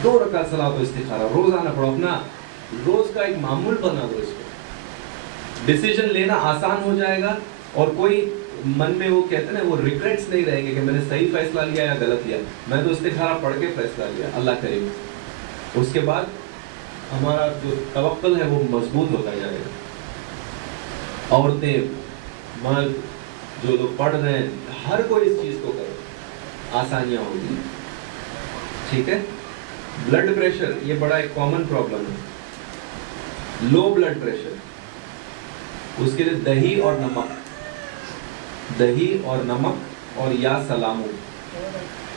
2 رکعت صلاۃ و استخارہ روزانہ پڑھو، اپنا روز کا ایک معمول بنا دو اس کو، ڈیسیژن لینا آسان ہو جائے گا اور کوئی من میں وہ کہتے ہیں نا، وہ ریگریٹس نہیں رہیں گے کہ میں نے صحیح فیصلہ لیا یا غلط لیا، میں تو استخارہ پڑھ کے فیصلہ لیا، اللہ کرے گا۔ اس کے بعد ہمارا جو توکل ہے وہ مضبوط ہوتا جائے گا۔ عورتیں، مرد، جو لوگ پڑھ رہے ہیں، ہر کوئی اس چیز کو کرو، آسانیاں ہوگی، ٹھیک ہے۔ بلڈ پریشر، یہ بڑا ایک کامن پرابلم ہے، لو بلڈ پریشر، اس کے لیے دہی اور نمک، دہی اور نمک اور یا سلامو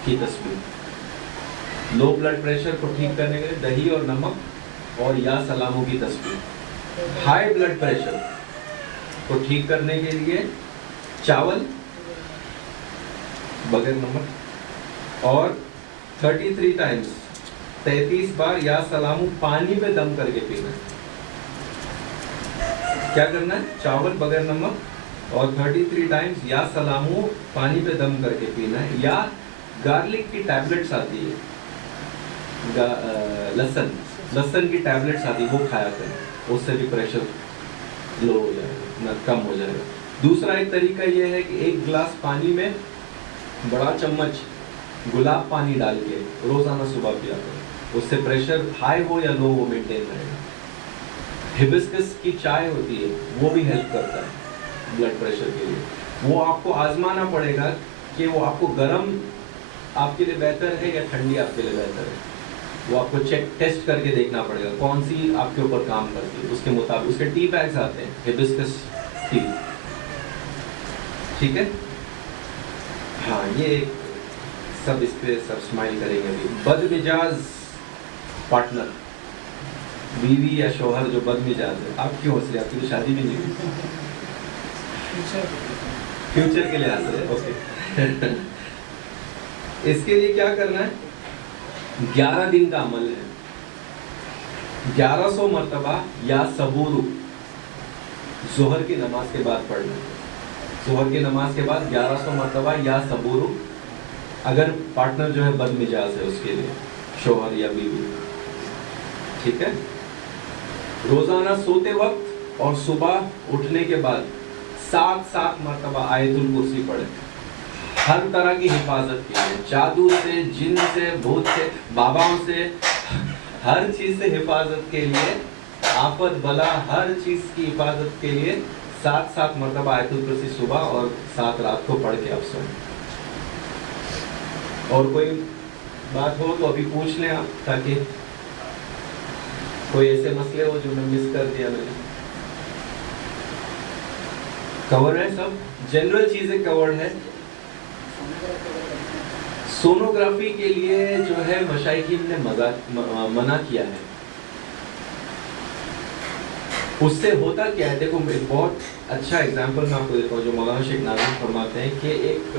کی تسبیح۔ لو بلڈ پریشر کو ٹھیک کرنے کے لیے دہی اور نمک اور یا سلامو کی تسبیح۔ ہائی بلڈ پریشر کو ٹھیک کرنے کے لیے چاول بغیر نمک اور 33 ٹائمز 33 بار یا سلامو پانی پہ دم کر کے پینا ہے۔ کیا کرنا ہے؟ چاول بغیر نمک اور 33 ٹائمز یا سلامو پانی پہ دم کر کے پینا ہے، یا گارلک کی ٹیبلٹس آتی ہے، لہسن کی ٹیبلٹس آتی ہے، وہ کھایا کریں، اس سے بھی پریشر لو ہو جائے گا، کم ہو جائے گا۔ دوسرا ایک طریقہ یہ ہے کہ 1 گلاس پانی میں بڑا چمچ گلاب پانی ڈال کے روزانہ صبح پیا کریں، اس سے پریشر ہائی ہو یا لو وہ مینٹین رہے گا۔ ہبسکس کی چائے ہوتی ہے، وہ بھی ہیلپ کرتا ہے بلڈ پریشر کے لیے، وہ آپ کو آزمانا پڑے گا کہ وہ آپ کو گرم آپ کے لیے بہتر ہے یا ٹھنڈی آپ کے لیے بہتر ہے، وہ آپ کو ٹیسٹ کر کے دیکھنا پڑے گا کون سی آپ کے اوپر کام کرتی ہے، اس کے مطابق اس کے ٹی بیگز آتے ہیں ہبسکس ٹی، ٹھیک ہے۔ ہاں، یہ سب اس پہ سب اسمائل کریں گے ابھی۔ بد مزاج پارٹنر، بیوی یا شوہر جو بد مزاج ہے، آپ کیوں ہنس رہے؟ آپ کی تو شادی بھی نہیں ہوئی، فیوچر کے لیے ہنس رہے، اوکے۔ اس کے لیے کیا کرنا ہے؟ 11 دن کا عمل ہے، 1100 مرتبہ یا صبورو ظہر کی نماز کے بعد پڑھنا ہے، ظہر کی نماز کے بعد 1100 مرتبہ یا صبورو، اگر پارٹنر جو ہے بد مزاج ہے اس کے لیے، شوہر یا بیوی، ٹھیک ہے۔ روزانہ سوتے وقت اور صبح اٹھنے کے بعد 7 مرتبہ آیت الکرسی پڑھیں، ہر طرح کی حفاظت کے لیے، جادو سے، جن سے، بھوت سے، باباؤں سے، ہر چیز سے حفاظت کے لیے، آفت بلا ہر چیز کی حفاظت کے لیے 7 مرتبہ آیت الکرسی صبح اور 7 رات کو پڑھ کے آپ سوئیں۔ اور کوئی بات ہو تو ابھی پوچھ لیں آپ، تاکہ کوئی ایسے مسئلے ہو جو میں مس کر دیا میں نے۔ کور ہے، سب جنرل چیزیں کور ہے۔ سونوگرافی کے لیے جو ہے مشائخین نے منع کیا ہے، اس سے ہوتا کیا ہے؟ دیکھو، ایک بہت اچھا ایگزامپل میں آپ کو دیتا ہوں جو مولانا شیخ ناظم فرماتے ہیں کہ ایک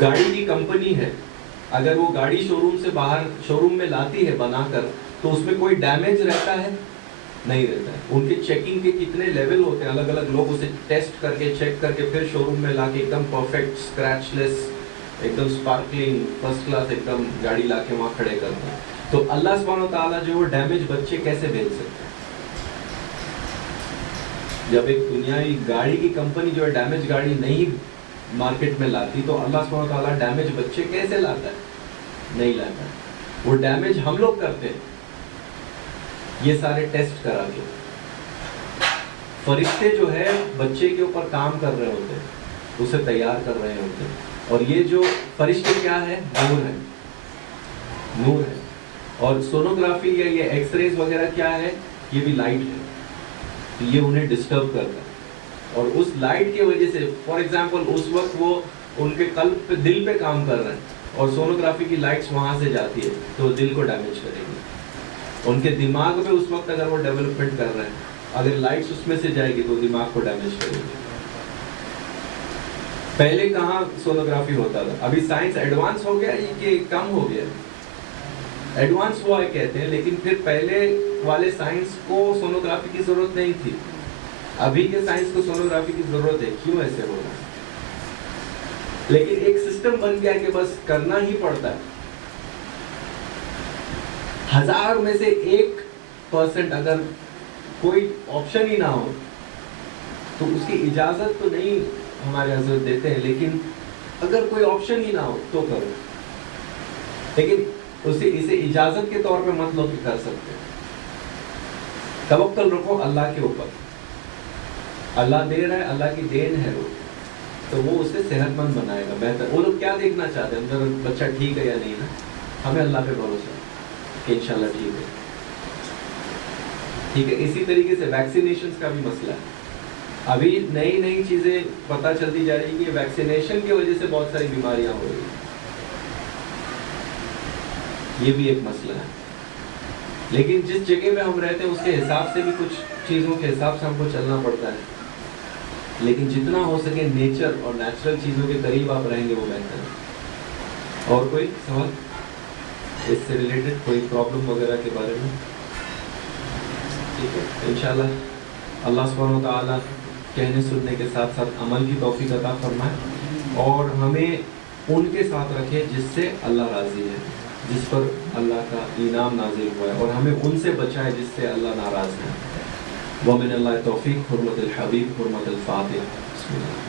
گاڑی کی کمپنی ہے، اگر وہ گاڑی شو روم میں لاتی ہے بنا کر، تو اس میں کوئی ڈیمیج رہتا ہے؟ نہیں رہتا ہے۔ ان کے چیکنگ کے کتنے لیول ہوتے ہیں، الگ الگ لوگ اسے ٹیسٹ کر کے چیک کر کے پھر شو روم میں لا کے ایک دم پرفیکٹ اسکریچ لیس، ایک دم اسپارکلنگ فرسٹ کلاس ایک دم گاڑی لا کے وہاں کھڑے کرتے ہیں۔ تو اللہ سبحانہ و تعالیٰ جو وہ ڈیمیج بچے کیسے بھیج سکتے ہیں؟ جب ایک دنیاوی گاڑی کی کمپنی جو ہے ڈیمیج گاڑی نہیں مارکیٹ میں لاتی، تو اللہ سبحانہ و تعالیٰ ڈیمیج بچے کیسے لاتا ہے؟ نہیں لاتا ہے، وہ ڈیمیج ہم لوگ کرتے ہیں، یہ سارے ٹیسٹ کرا کے۔ فرشتے جو ہے بچے کے اوپر کام کر رہے ہوتے ہیں, اسے تیار کر رہے ہوتے ہیں. اور یہ جو فرشتے کیا ہے, نور ہے, نور ہے. اور سونوگرافی یا یہ ایکس ریز وغیرہ کیا ہے, یہ بھی لائٹ ہے, یہ انہیں ڈسٹرب کرتا ہے. اور اس لائٹ کی وجہ سے فار ایگزامپل اس وقت وہ ان کے قلب پہ, دل پہ کام کر رہے ہیں, اور سونوگرافی کی لائٹس وہاں سے جاتی ہے تو دل کو ڈیمیج کرے گی. ان کے دماغ میں اس وقت اگر وہ ڈیولپمنٹ کر رہے ہیں, اگر لائٹس اس میں سے جائے گی تو دماغ کو ڈیمیج کرے گی. پہلے کہاں سونوگرافی ہوتا تھا, ابھی سائنس ایڈوانس ہو گیا کہ کم ہو گیا؟ ایڈوانس ہوا ہے کہتے ہیں, لیکن پھر پہلے والے سائنس کو سونوگرافی کی ضرورت نہیں تھی, ابھی کے سائنس کو سونوگرافی کی ضرورت ہے. کیوں ایسے ہو رہا ہے؟ لیکن ایک سسٹم بن گیا کہ بس کرنا ہی پڑتا ہے. 1000 میں سے 1% اگر کوئی آپشن ہی نہ ہو تو اس کی اجازت تو نہیں ہمارے حضرت دیتے ہیں, لیکن اگر کوئی آپشن ہی نہ ہو تو کرو, لیکن اسے اجازت کے طور پہ مت لو کہ کر سکتے. توکل رکھو اللہ کے اوپر, اللہ دے رہا ہے, اللہ کی دین ہے وہ, تو وہ اسے صحت مند بنائے گا, بہتر. وہ لوگ کیا دیکھنا چاہتے ہیں اندر بچہ ٹھیک ہے یا نہیں نا, ہمیں اللہ پہ بھروسہ کہ انشاءاللہ ٹھیک ہے. ٹھیک ہے, اسی طریقے سے ویکسینیشنز کا بھی مسئلہ ہے. ابھی نئی چیزیں پتہ چلتی جا رہی ہے کہ ویکسینیشن کی وجہ سے بہت ساری بیماریاں ہو رہی ہیں. یہ بھی ایک مسئلہ ہے. لیکن جس جگہ میں ہم رہتے ہیں اس کے حساب سے بھی کچھ چیزوں کے حساب سے ہم کو چلنا پڑتا ہے, لیکن جتنا ہو سکے نیچر اور نیچرل چیزوں کے قریب آپ رہیں گے وہ بہتر ہے. اور کوئی سوال اس سے ریلیٹڈ, کوئی پرابلم وغیرہ کے بارے میں؟ ٹھیک ہے, انشاءاللہ اللہ سبحانہ و تعالیٰ کہنے سننے کے ساتھ ساتھ عمل کی توفیق عطا فرمائے, اور ہمیں ان کے ساتھ رکھے جس سے اللہ راضی ہے, جس پر اللہ کا انعام نازل ہوا ہے, اور ہمیں ان سے بچائے جس سے اللہ ناراض ہے. ومن اللہ توفیق, حرمت الحبیب, حرمت الفاتح. بسم اللہ.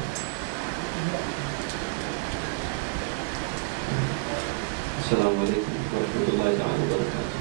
السلام علیکم ورحمۃ اللہ تعالی وبرکاتہ.